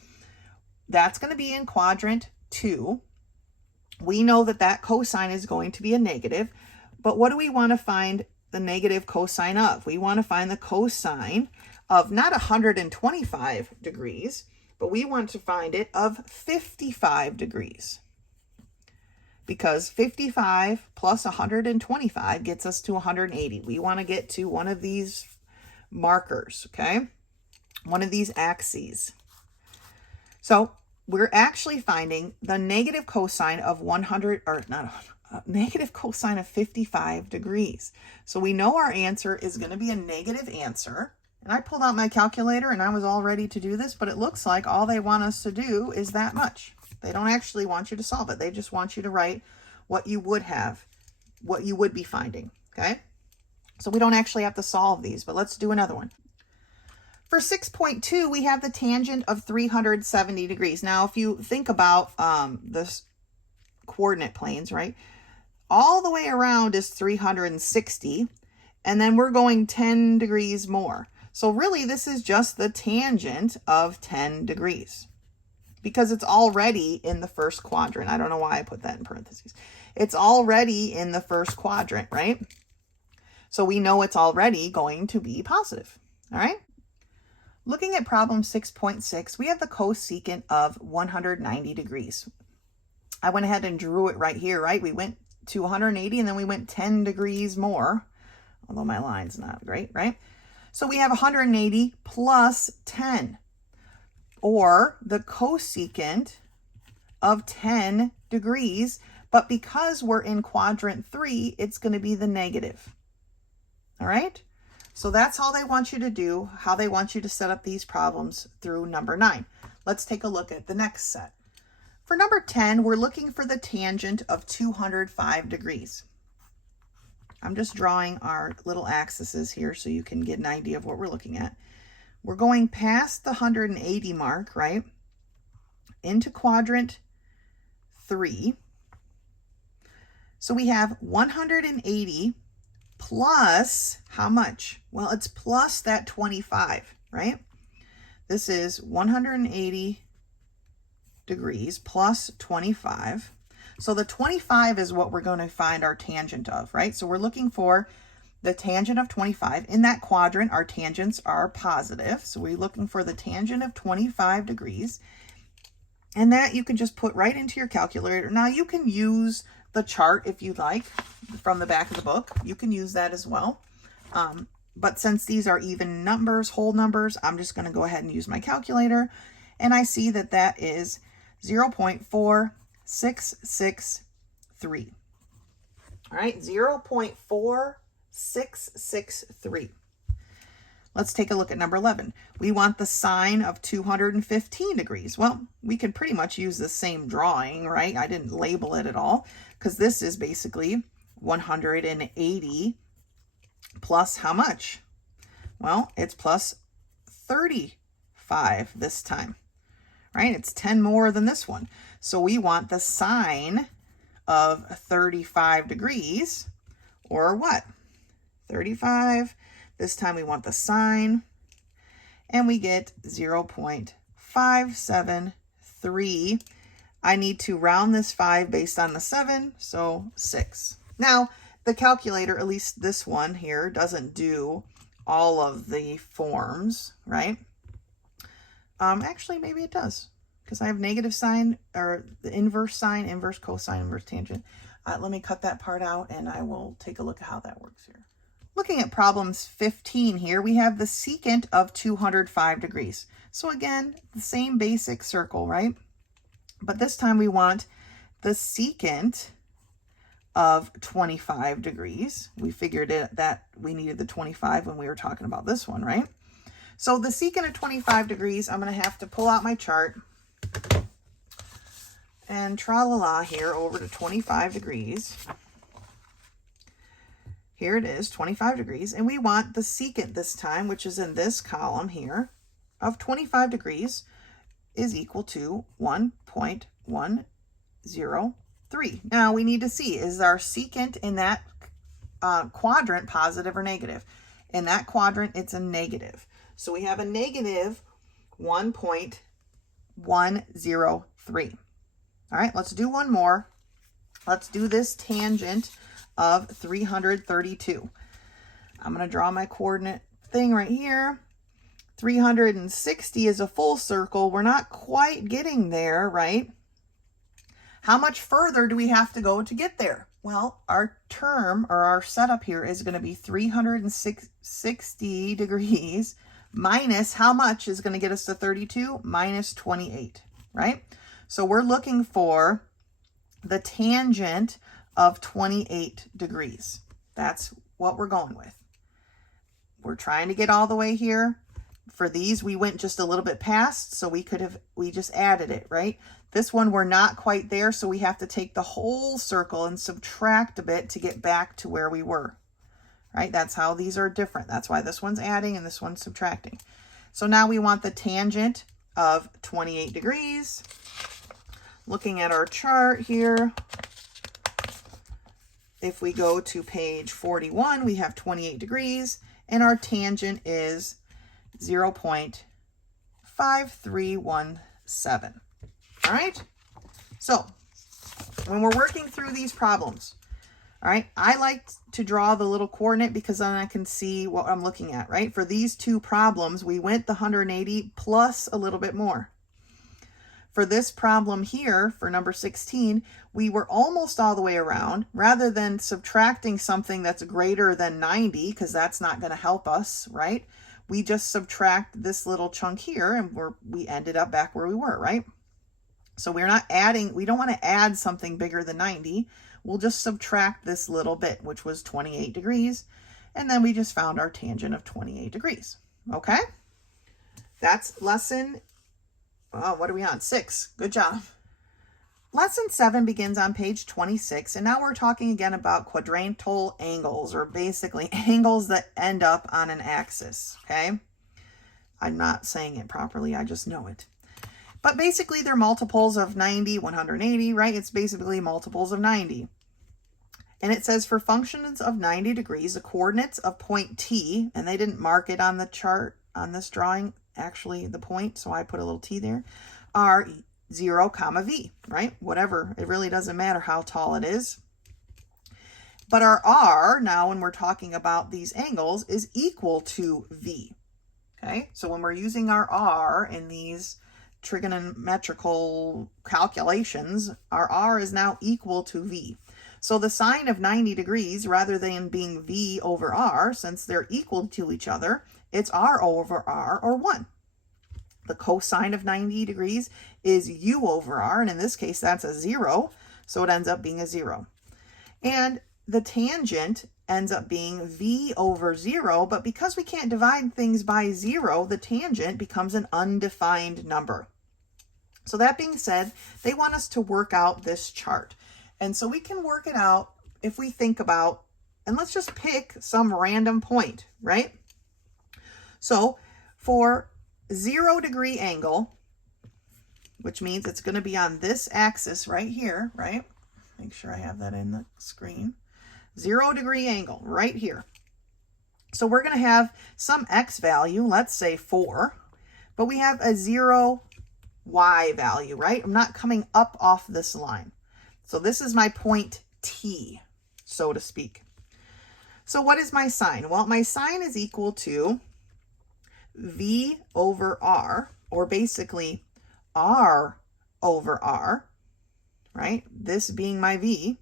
That's going to be in quadrant 2. We know that that cosine is going to be a negative, but what do we want to find the negative cosine of? We want to find the cosine of not 125 degrees, but we want to find it of 55 degrees. Because 55 plus 125 gets us to 180. We want to get to one of these markers, okay? One of these axes. So we're actually finding the negative cosine of 55 degrees. So we know our answer is going to be a negative answer. And I pulled out my calculator and I was all ready to do this, but it looks like all they want us to do is that much. They don't actually want you to solve it. They just want you to write what you would have, what you would be finding, okay? So we don't actually have to solve these, but let's do another one. For 6.2, we have the tangent of 370 degrees. Now, if you think about this coordinate planes, right? All the way around is 360, and then we're going 10 degrees more. So really, this is just the tangent of 10 degrees because it's already in the first quadrant. I don't know why I put that in parentheses. It's already in the first quadrant, right? So we know it's already going to be positive, all right? Looking at problem 6.6, we have the cosecant of 190 degrees. I went ahead and drew it right here, right? We went to 180 and then we went 10 degrees more, although my line's not great, right? So we have 180 plus 10, or the cosecant of 10 degrees, but because we're in quadrant 3, it's going to be the negative. All right? So that's all they want you to do, how they want you to set up these problems through number 9. Let's take a look at the next set. For number 10, we're looking for the tangent of 205 degrees. I'm just drawing our little axes here so you can get an idea of what we're looking at. We're going past the 180 mark, right? Into quadrant 3. So we have 180 plus how much? Well, it's plus that 25, right? This is 180 degrees plus 25. So the 25 is what we're going to find our tangent of, right? So we're looking for the tangent of 25. In that quadrant, our tangents are positive. So we're looking for the tangent of 25 degrees. And that you can just put right into your calculator. Now you can use the chart if you'd like from the back of the book. You can use that as well. But since these are even numbers, whole numbers, I'm just going to go ahead and use my calculator. And I see that that is 0.4663. All right, 0.4663. Let's take a look at number 11. We want the sine of 215 degrees. Well, we can pretty much use the same drawing, right? I didn't label it at all because this is basically 180 plus how much? Well, it's plus 35 this time, right? It's 10 more than this one. So we want the sine of 35 degrees, or what? 35. This time we want the sine, and we get 0.573. I need to round this 5 based on the 7, so 6. Now, the calculator, at least this one here, doesn't do all of the forms, right? Actually, maybe it does, because I have negative sine, or the inverse sine, inverse cosine, inverse tangent. Let me cut that part out, and I will take a look at how that works here. Looking at problems 15 here, we have the secant of 205 degrees. So again, the same basic circle, right? But this time we want the secant of 25 degrees. We figured that we needed the 25 when we were talking about this one, right? So the secant of 25 degrees, I'm going to have to pull out my chart and tra-la-la here over to 25 degrees. Here it is, 25 degrees, and we want the secant this time, which is in this column here, of 25 degrees is equal to 1.103. Now we need to see, is our secant in that quadrant positive or negative? In that quadrant, it's a negative. So we have a negative 1.103. All right, let's do one more. Let's do this tangent of 332. I'm going to draw my coordinate thing right here. 360 is a full circle. We're not quite getting there, right? How much further do we have to go to get there? Well, our term or our setup here is going to be 360 degrees minus how much is going to get us to 32? Minus 28, right? So we're looking for the tangent of 28 degrees. That's what we're going with. We're trying to get all the way here. For these, we went just a little bit past, so we just added it, right? This one, we're not quite there, so we have to take the whole circle and subtract a bit to get back to where we were, right? That's how these are different. That's why this one's adding and this one's subtracting. So now we want the tangent of 28 degrees. Looking at our chart here, if we go to page 41, we have 28 degrees, and our tangent is 0.5317. All right? So, when we're working through these problems, all right, I like to draw the little coordinate because then I can see what I'm looking at, right? For these two problems, we went the 180 plus a little bit more. For this problem here, for number 16, we were almost all the way around. Rather than subtracting something that's greater than 90, because that's not going to help us, right? We just subtract this little chunk here, and we ended up back where we were, right? So we're not adding, we don't want to add something bigger than 90. We'll just subtract this little bit, which was 28 degrees, and then we just found our tangent of 28 degrees, okay? That's lesson what are we on? 6. Good job. Lesson 7 begins on page 26, and now we're talking again about quadrantal angles, or basically angles that end up on an axis, okay? I'm not saying it properly, I just know it. But basically they're multiples of 90, 180, right? It's basically multiples of 90. And it says for functions of 90 degrees, the coordinates of point T, and they didn't mark it on the chart on this drawing, actually the point, so I put a little t there, are 0, comma v, right? Whatever, it really doesn't matter how tall it is. But our r, now when we're talking about these angles, is equal to v, okay? So when we're using our r in these trigonometrical calculations, our r is now equal to v. So the sine of 90 degrees, rather than being v over r, since they're equal to each other, it's r over r, or 1. The cosine of 90 degrees is u over r, and in this case, that's a 0, so it ends up being a 0. And the tangent ends up being v over 0, but because we can't divide things by 0, the tangent becomes an undefined number. So that being said, they want us to work out this chart. And so we can work it out if we think about, and let's just pick some random point, right? So for 0 degree angle, which means it's going to be on this axis right here, right? Make sure I have that in the screen. 0 degree angle right here. So we're going to have some x value, let's say 4, but we have a 0 y value, right? I'm not coming up off this line. So this is my point T, so to speak. So what is my sine? Well, my sine is equal to v over r, or basically r over r, right? This being my v.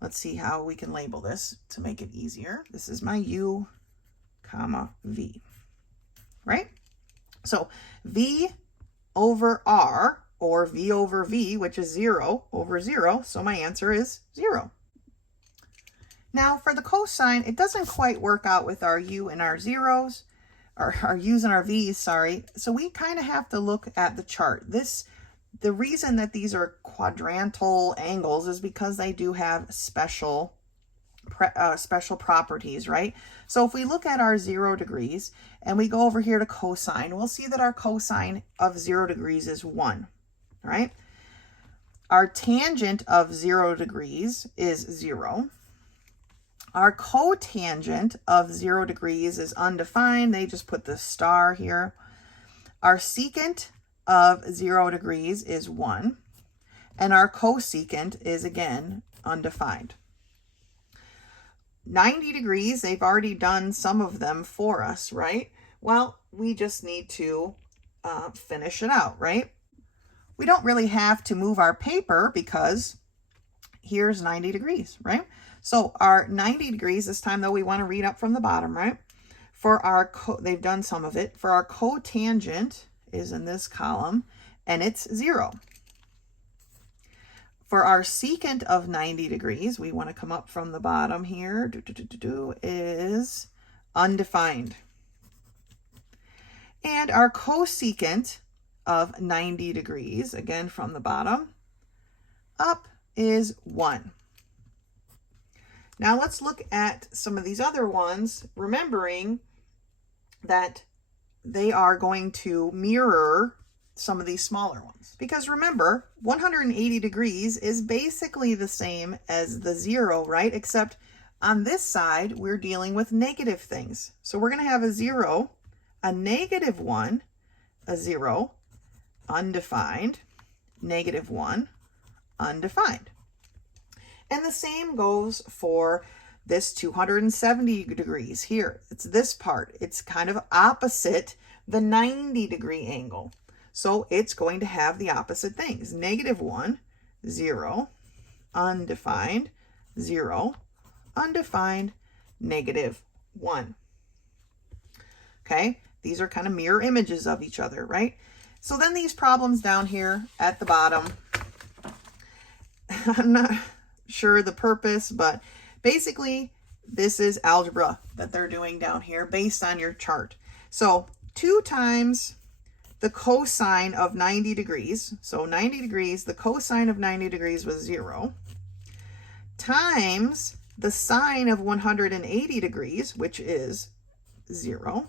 Let's see how we can label this to make it easier. This is my U, comma, V, right? So V over R, or V over V, which is 0 over 0. So my answer is 0. Now for the cosine, it doesn't quite work out with our U and our zeros, or our U's and our V's, sorry. So we kind of have to look at the chart. The reason that these are quadrantal angles is because they do have special properties, right? So if we look at our 0 degrees and we go over here to cosine, we'll see that our cosine of 0 degrees is 1, right? Our tangent of 0 degrees is 0. Our cotangent of 0 degrees is undefined. They just put the star here. Our secant of 0 degrees is 1. And our cosecant is, again, undefined. 90 degrees, they've already done some of them for us, right? Well, we just need to finish it out, right? We don't really have to move our paper because here's 90 degrees, right? So our 90 degrees, this time though, we want to read up from the bottom, right? For our, they've done some of it. For our cotangent is in this column, and it's 0. For our secant of 90 degrees, we want to come up from the bottom here, is undefined. And our cosecant of 90 degrees, again from the bottom, up is 1. Now let's look at some of these other ones, remembering that they are going to mirror some of these smaller ones. Because remember, 180 degrees is basically the same as the 0, right? Except on this side, we're dealing with negative things. So we're going to have a 0, a -1, a 0, undefined, -1, undefined. And the same goes for this 270 degrees here. It's this part. It's kind of opposite the 90-degree angle. So it's going to have the opposite things. -1, 0, undefined, 0, undefined, -1. Okay, these are kind of mirror images of each other, right? So then these problems down here at the bottom, I'm not sure the purpose, but basically this is algebra that they're doing down here based on your chart. So 2 times the cosine of 90 degrees, so 90 degrees, the cosine of 90 degrees was 0, times the sine of 180 degrees, which is 0,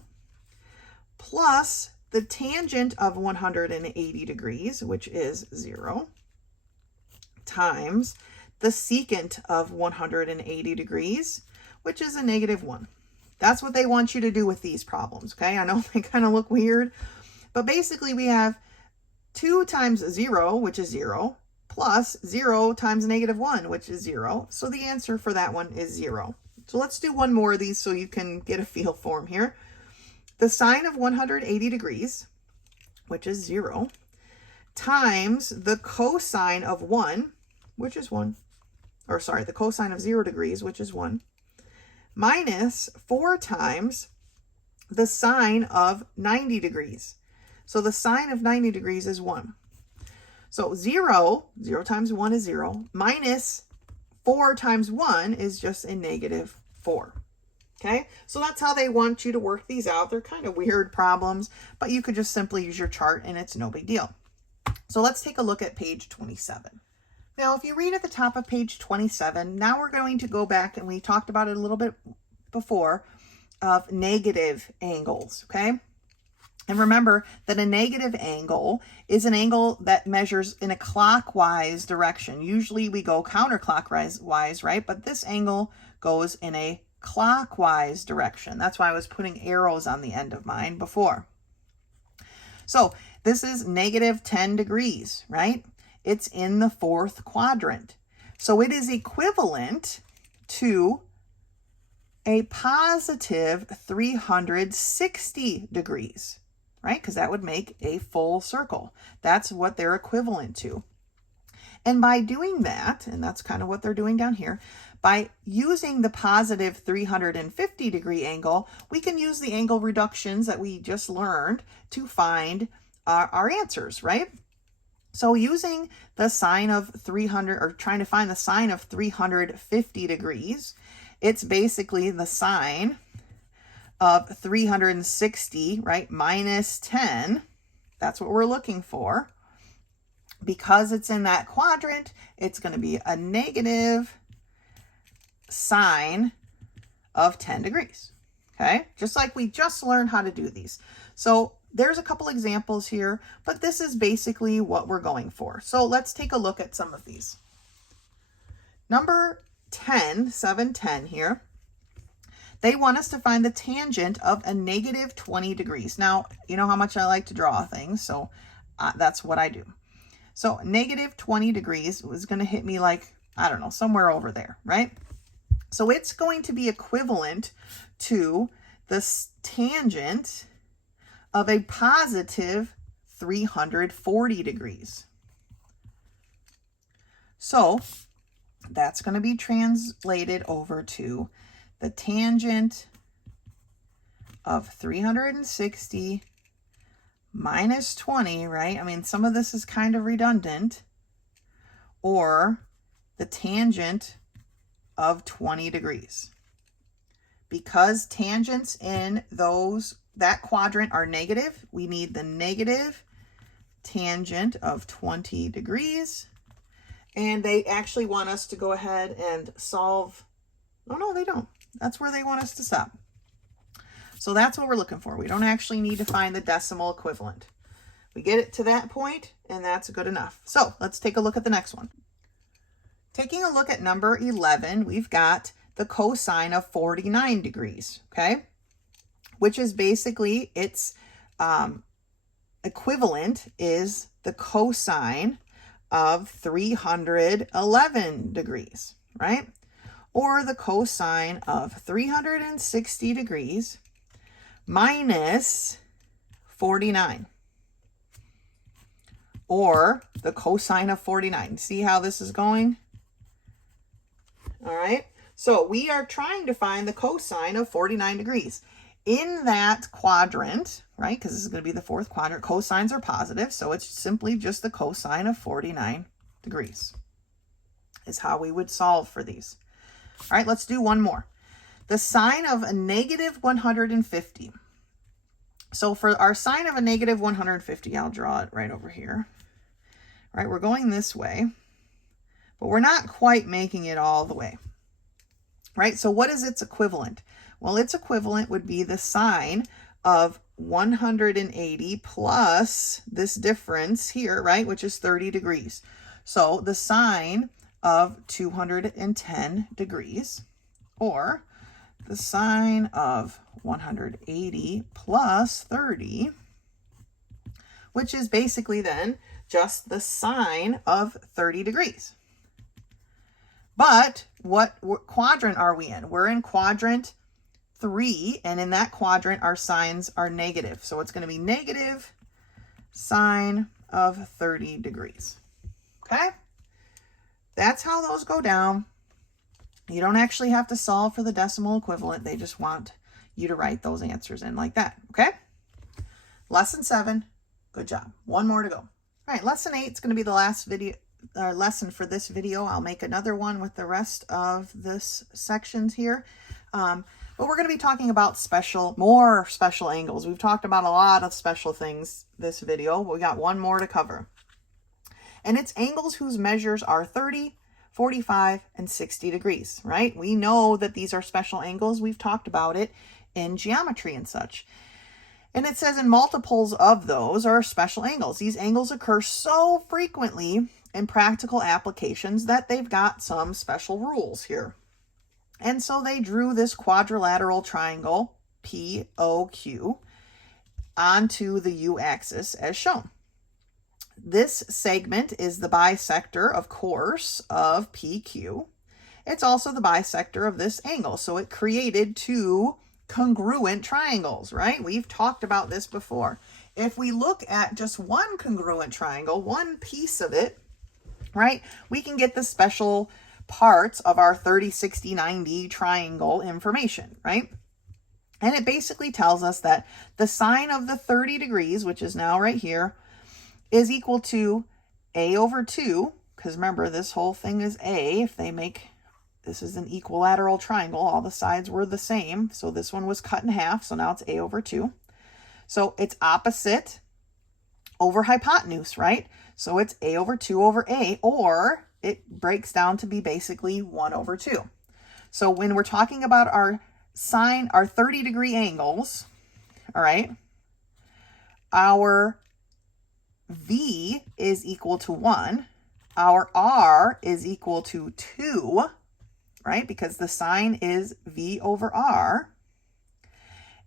plus the tangent of 180 degrees, which is 0, times the secant of 180 degrees, which is a -1. That's what they want you to do with these problems, okay? I know they kind of look weird, but basically we have 2 times 0, which is 0, plus 0 times -1, which is 0. So the answer for that one is 0. So let's do one more of these so you can get a feel for them here. The sine of 180 degrees, which is 0, times the cosine of 1, which is 1, or sorry, the cosine of 0 degrees, which is 1, minus 4 times the sine of 90 degrees. So the sine of 90 degrees is 1. So 0 times 1 is 0, minus 4 times 1 is just a -4. Okay, so that's how they want you to work these out. They're kind of weird problems, but you could just simply use your chart and it's no big deal. So let's take a look at page 27. Now, if you read at the top of page 27, now we're going to go back, and we talked about it a little bit before, of negative angles, okay? And remember that a negative angle is an angle that measures in a clockwise direction. Usually we go counterclockwise, right? But this angle goes in a clockwise direction. That's why I was putting arrows on the end of mine before. So this is -10 degrees, right? It's in the 4th quadrant. So it is equivalent to a positive 360 degrees, right? Because that would make a full circle. That's what they're equivalent to. And by doing that, and that's kind of what they're doing down here, by using the positive 350 degree angle, we can use the angle reductions that we just learned to find our answers, right? So using the sine of 300, or trying to find the sine of 350 degrees, it's basically the sine of 360, right, minus 10. That's what we're looking for. Because it's in that quadrant, it's going to be a negative sine of 10 degrees. Okay, just like we just learned how to do these. So there's a couple examples here, but this is basically what we're going for. So let's take a look at some of these. Number 10, 710 here, they want us to find the tangent of a negative 20 degrees. Now, you know how much I like to draw things, so that's what I do. So negative 20 degrees was going to hit me like, I don't know, somewhere over there, right? So it's going to be equivalent to the tangent of a positive 340 degrees. So that's going to be translated over to the tangent of 360 minus 20, right? I mean, some of this is kind of redundant. Or the tangent of 20 degrees. Because tangents in that quadrant are negative, we need the negative tangent of 20 degrees. And they actually want us to go ahead and solve. Oh, no, they don't. That's where they want us to stop. So that's what we're looking for. We don't actually need to find the decimal equivalent. We get it to that point, and that's good enough. So let's take a look at the next one. Taking a look at number 11, we've got the cosine of 49 degrees, okay? Which is basically, its equivalent is the cosine of 311 degrees, right? Or the cosine of 360 degrees minus 49. Or the cosine of 49. See how this is going? All right. So we are trying to find the cosine of 49 degrees. In that quadrant, right, because this is going to be the fourth quadrant, cosines are positive. So it's simply just the cosine of 49 degrees is how we would solve for these. All right, let's do one more. The sine of a negative 150. So for our sine of a negative 150, I'll draw it right over here. All right, we're going this way, but we're not quite making it all the way. Right, so what is its equivalent? Well, its equivalent would be the sine of 180 plus this difference here, right, which is 30 degrees. So the sine of 210 degrees, or the sine of 180 plus 30, which is basically then just the sine of 30 degrees. But what quadrant are we in? We're in quadrant 3, and in that quadrant, our sines are negative. So it's going to be negative sine of 30 degrees. Okay? That's how those go down. You don't actually have to solve for the decimal equivalent. They just want you to write those answers in like that. Okay? Lesson 7. Good job. One more to go. All right, lesson 8 is going to be the last lesson for this video. I'll make another one with the rest of this sections here. But we're going to be talking about more special angles. We've talked about a lot of special things this video. We got one more to cover. And it's angles whose measures are 30, 45, and 60 degrees, right? We know that these are special angles. We've talked about it in geometry and such. And it says in multiples of those are special angles. These angles occur so frequently in practical applications that they've got some special rules here. And so they drew this quadrilateral triangle, POQ, onto the U-axis as shown. This segment is the bisector, of course, of PQ. It's also the bisector of this angle. So it created two congruent triangles, right? We've talked about this before. If we look at just one congruent triangle, one piece of it, right? We can get the special parts of our 30, 60, 90 triangle information, right? And it basically tells us that the sine of the 30 degrees, which is now right here, is equal to a over 2, because remember, this whole thing is a. If they make, this is an equilateral triangle, all the sides were the same, so this one was cut in half, so now it's a over 2. So it's opposite over hypotenuse, right? So it's a over 2 over a, or it breaks down to be basically 1 over 2. So when we're talking about our sine, our 30-degree angles, all right, our V is equal to 1, our R is equal to 2, right, because the sine is V over R,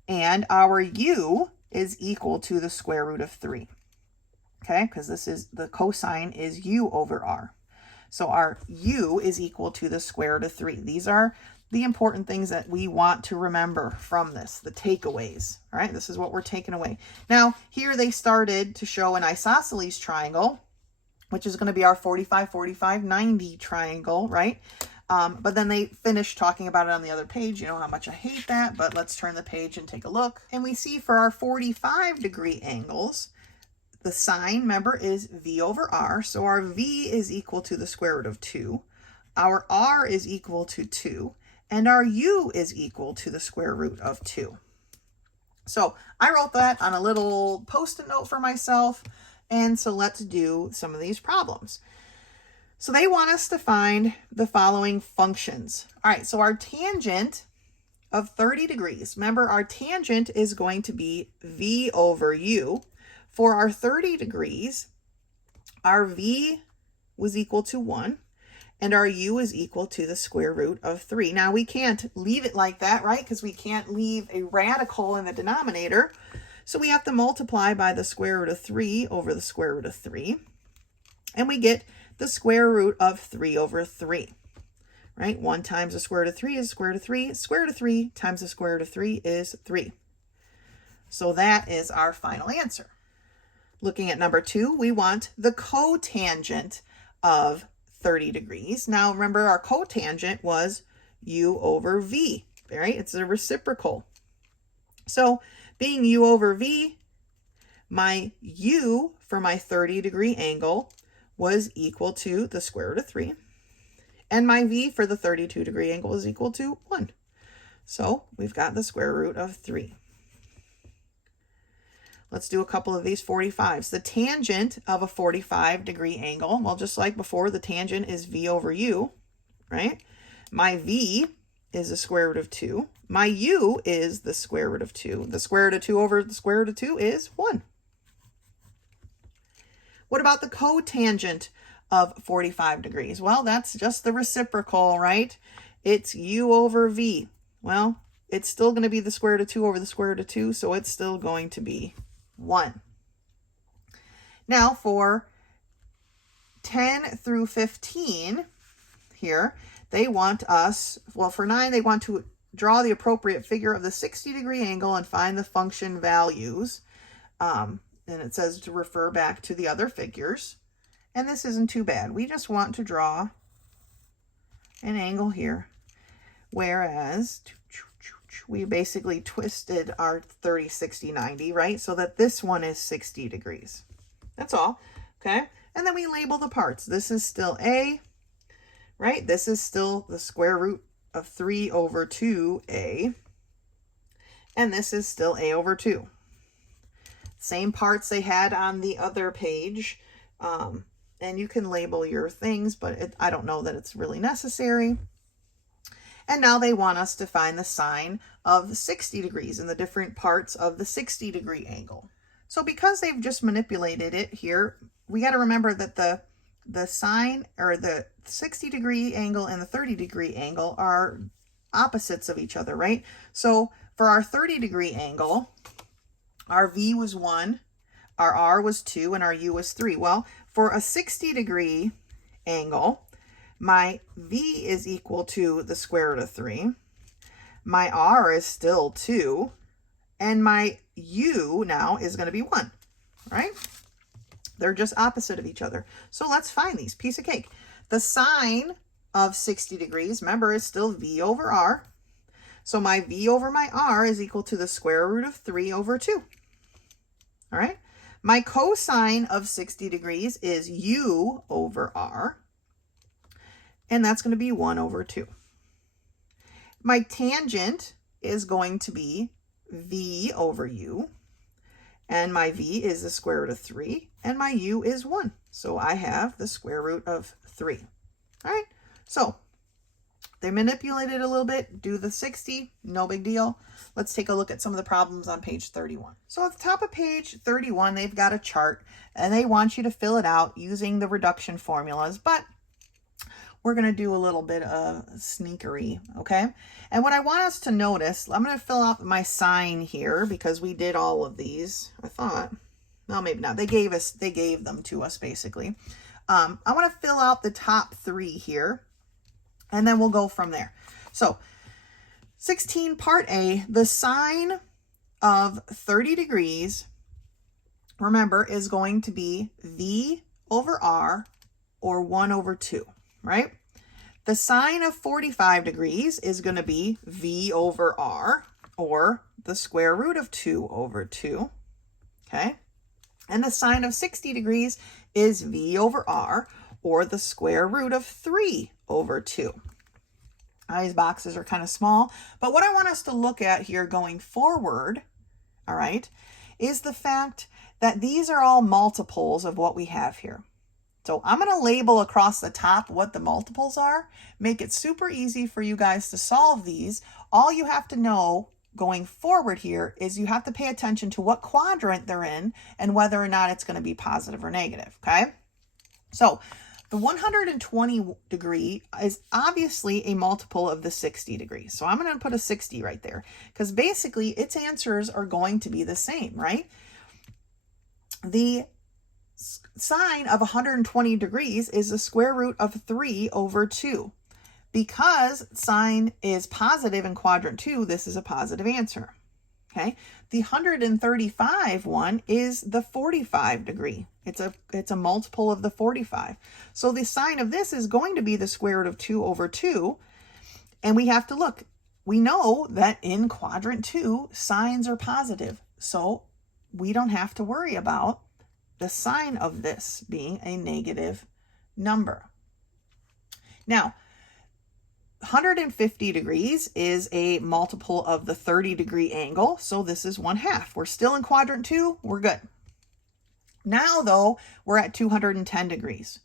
and our U is equal to the square root of 3, okay, because this is, the cosine is U over R. So our U is equal to the square root of 3. These are the important things that we want to remember from this, the takeaways, all right? This is what we're taking away. Now, here they started to show an isosceles triangle, which is going to be our 45, 45, 90 triangle, right? But then they finished talking about it on the other page. You know how much I hate that, but let's turn the page and take a look. And we see for our 45-degree angles, the sine, remember, is V over R. So our V is equal to the square root of 2. Our R is equal to 2. And our U is equal to the square root of 2. So I wrote that on a little Post-it note for myself. And so let's do some of these problems. So they want us to find the following functions. All right, so our tangent of 30 degrees. Remember, our tangent is going to be V over U. For our 30 degrees, our V was equal to 1. And our U is equal to the square root of 3. Now, we can't leave it like that, right? Because we can't leave a radical in the denominator. So we have to multiply by the square root of 3 over the square root of 3. And we get the square root of 3 over 3, right? 1 times the square root of 3 is square root of 3. Square root of 3 times the square root of 3 is 3. So that is our final answer. Looking at number 2, we want the cotangent of 30 degrees. Now, remember, our cotangent was U over V, right? It's a reciprocal. So being U over V, my U for my 30-degree angle was equal to the square root of 3. And my V for the 32-degree angle is equal to 1. So we've got the square root of 3. Let's do a couple of these 45s. The tangent of a 45-degree angle, well, just like before, the tangent is V over U, right? My V is the square root of 2. My U is the square root of 2. The square root of 2 over the square root of 2 is 1. What about the cotangent of 45 degrees? Well, that's just the reciprocal, right? It's U over V. Well, it's still going to be the square root of 2 over the square root of 2, so it's still going to be 1. Now for 10 through 15 here, they want us, well, for 9, they want to draw the appropriate figure of the 60-degree angle and find the function values. And it says to refer back to the other figures. And this isn't too bad. We just want to draw an angle here. Whereas we basically twisted our 30, 60, 90, right? So that this one is 60 degrees. That's all, okay? And then we label the parts. This is still A, right? This is still the square root of 3 over 2A. And this is still A over 2. Same parts they had on the other page. And you can label your things, but I don't know that it's really necessary. And now they want us to find the sine of 60 degrees and the different parts of the 60-degree angle. So because they've just manipulated it here, we got to remember that the sine, or the 60-degree angle and the 30-degree angle, are opposites of each other, right? So for our 30-degree angle, our V was 1, our R was 2, and our U was 3. Well, for a 60-degree angle, my V is equal to the square root of 3. My R is still 2. And my U now is going to be 1, right? They're just opposite of each other. So let's find these. Piece of cake. The sine of 60 degrees, remember, is still V over R. So my V over my R is equal to the square root of 3 over 2. All right. My cosine of 60 degrees is U over R. And that's going to be 1 over 2. My tangent is going to be V over U. And my V is the square root of 3. And my U is 1. So I have the square root of 3. All right. So they manipulated a little bit, do the 60, no big deal. Let's take a look at some of the problems on page 31. So at the top of page 31, they've got a chart and they want you to fill it out using the reduction formulas, but we're going to do a little bit of sneakery, okay? And what I want us to notice, I'm going to fill out my sine here because we did all of these, I thought. No, maybe not. They gave them to us basically. I want to fill out the top 3 here. And then we'll go from there. So 16 part A, the sine of 30 degrees, remember, is going to be V over R or 1 over 2, right? The sine of 45 degrees is going to be V over R or the square root of 2 over 2, okay? And the sine of 60 degrees is V over R or the square root of 3 over 2. These boxes are kind of small, but what I want us to look at here going forward, all right, is the fact that these are all multiples of what we have here. So I'm going to label across the top what the multiples are, make it super easy for you guys to solve these. All you have to know going forward here is you have to pay attention to what quadrant they're in and whether or not it's going to be positive or negative, okay? So the 120 degree is obviously a multiple of the 60 degree. So I'm going to put a 60 right there because basically its answers are going to be the same, right? The sine of 120 degrees is the square root of 3 over 2. Because sine is positive in quadrant 2, this is a positive answer. Okay, the 135 one is the 45 degree. It's a multiple of the 45. So the sine of this is going to be the square root of 2 over 2. And we have to look. We know that in quadrant 2, sines are positive. So we don't have to worry about the sine of this being a negative number. Now, 150 degrees is a multiple of the 30 degree angle. So this is 1/2. We're still in quadrant 2. We're good. Now, though, we're at 210 degrees.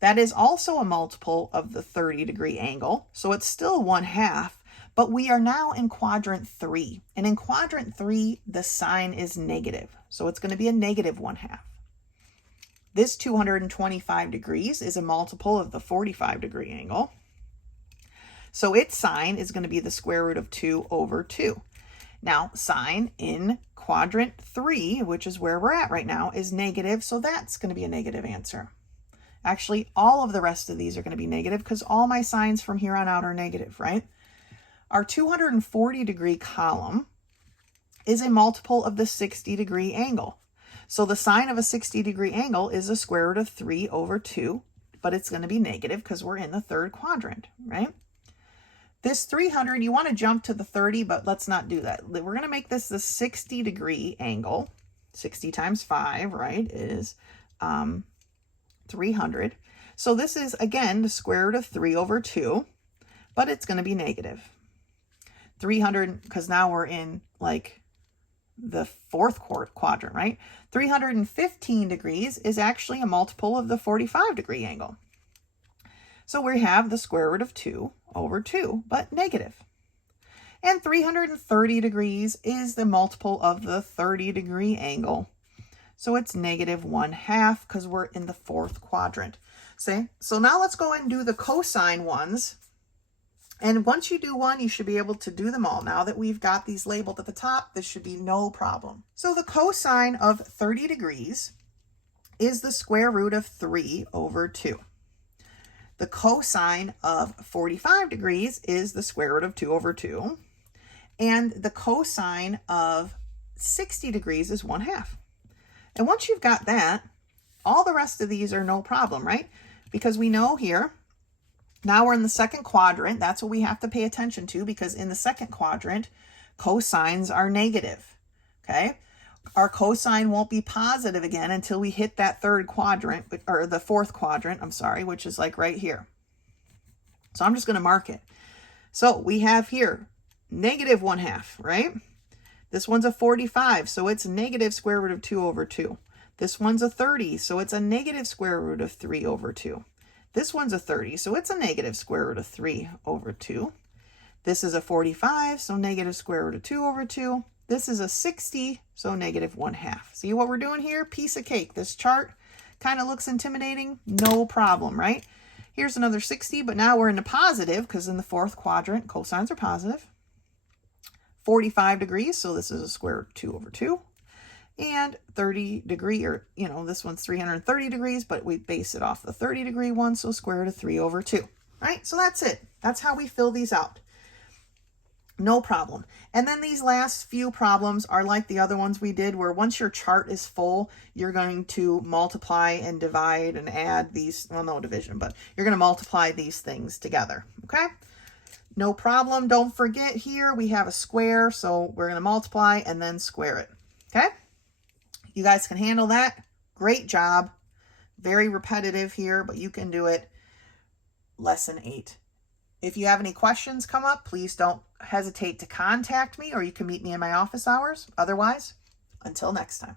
That is also a multiple of the 30 degree angle. So it's still 1/2, but we are now in quadrant 3. And in quadrant 3, the sine is negative. So it's going to be a negative 1/2. This 225 degrees is a multiple of the 45 degree angle. So its sine is going to be the square root of 2 over 2. Now, sine in quadrant 3, which is where we're at right now, is negative. So that's going to be a negative answer. Actually, all of the rest of these are going to be negative because all my sines from here on out are negative, right? Our 240 degree column is a multiple of the 60 degree angle. So the sine of a 60 degree angle is the square root of 3 over 2, but it's going to be negative because we're in the 3rd quadrant, right? This 300, you want to jump to the 30, but let's not do that. We're going to make this the 60 degree angle. 60 times 5, right, is 300. So this is, again, the square root of 3 over 2, but it's going to be negative. 300, because now we're in, like, the 4th quadrant, right? 315 degrees is actually a multiple of the 45 degree angle. So we have the square root of 2 over 2, but negative. And 330 degrees is the multiple of the 30 degree angle. So it's negative 1/2 because we're in the 4th quadrant. See? So now let's go and do the cosine ones. And once you do one, you should be able to do them all. Now that we've got these labeled at the top, this should be no problem. So the cosine of 30 degrees is the square root of 3 over 2. The cosine of 45 degrees is the square root of 2 over 2. And the cosine of 60 degrees is 1/2. And once you've got that, All the rest of these are no problem, right? Because we know here, now we're in the second quadrant. That's what we have to pay attention to, because in the second quadrant, cosines are negative, okay? Our cosine won't be positive again until we hit that third quadrant, or the fourth quadrant, I'm sorry, which is like right here. So I'm just going to mark it. So we have here negative 1/2, right? This one's a 45, so it's negative square root of 2 over 2. This one's a 30, so it's a negative square root of 3 over 2. This one's a 30, so it's a negative square root of 3 over 2. This is a 45, so negative square root of 2 over 2. This is a 60, so negative 1/2. See what we're doing here? Piece of cake. This chart kind of looks intimidating. No problem, right? Here's another 60, but now we're in the positive, because in the fourth quadrant, cosines are positive. 45 degrees, so this is a square root of 2 over 2. And 30 degree, or, you know, this one's 330 degrees, but we base it off the 30 degree one, so square root of 3 over 2. Right? So that's it. That's how we fill these out. No problem. And then these last few problems are like the other ones we did, where once your chart is full, you're going to multiply and divide and add these, well, no division, but you're going to multiply these things together, okay? No problem. Don't forget here we have a square, so we're going to multiply and then square it, okay? You guys can handle that. Great job. Very repetitive here, but you can do it. Lesson 8. If you have any questions come up, please don't hesitate to contact me, or you can meet me in my office hours. Otherwise, until next time.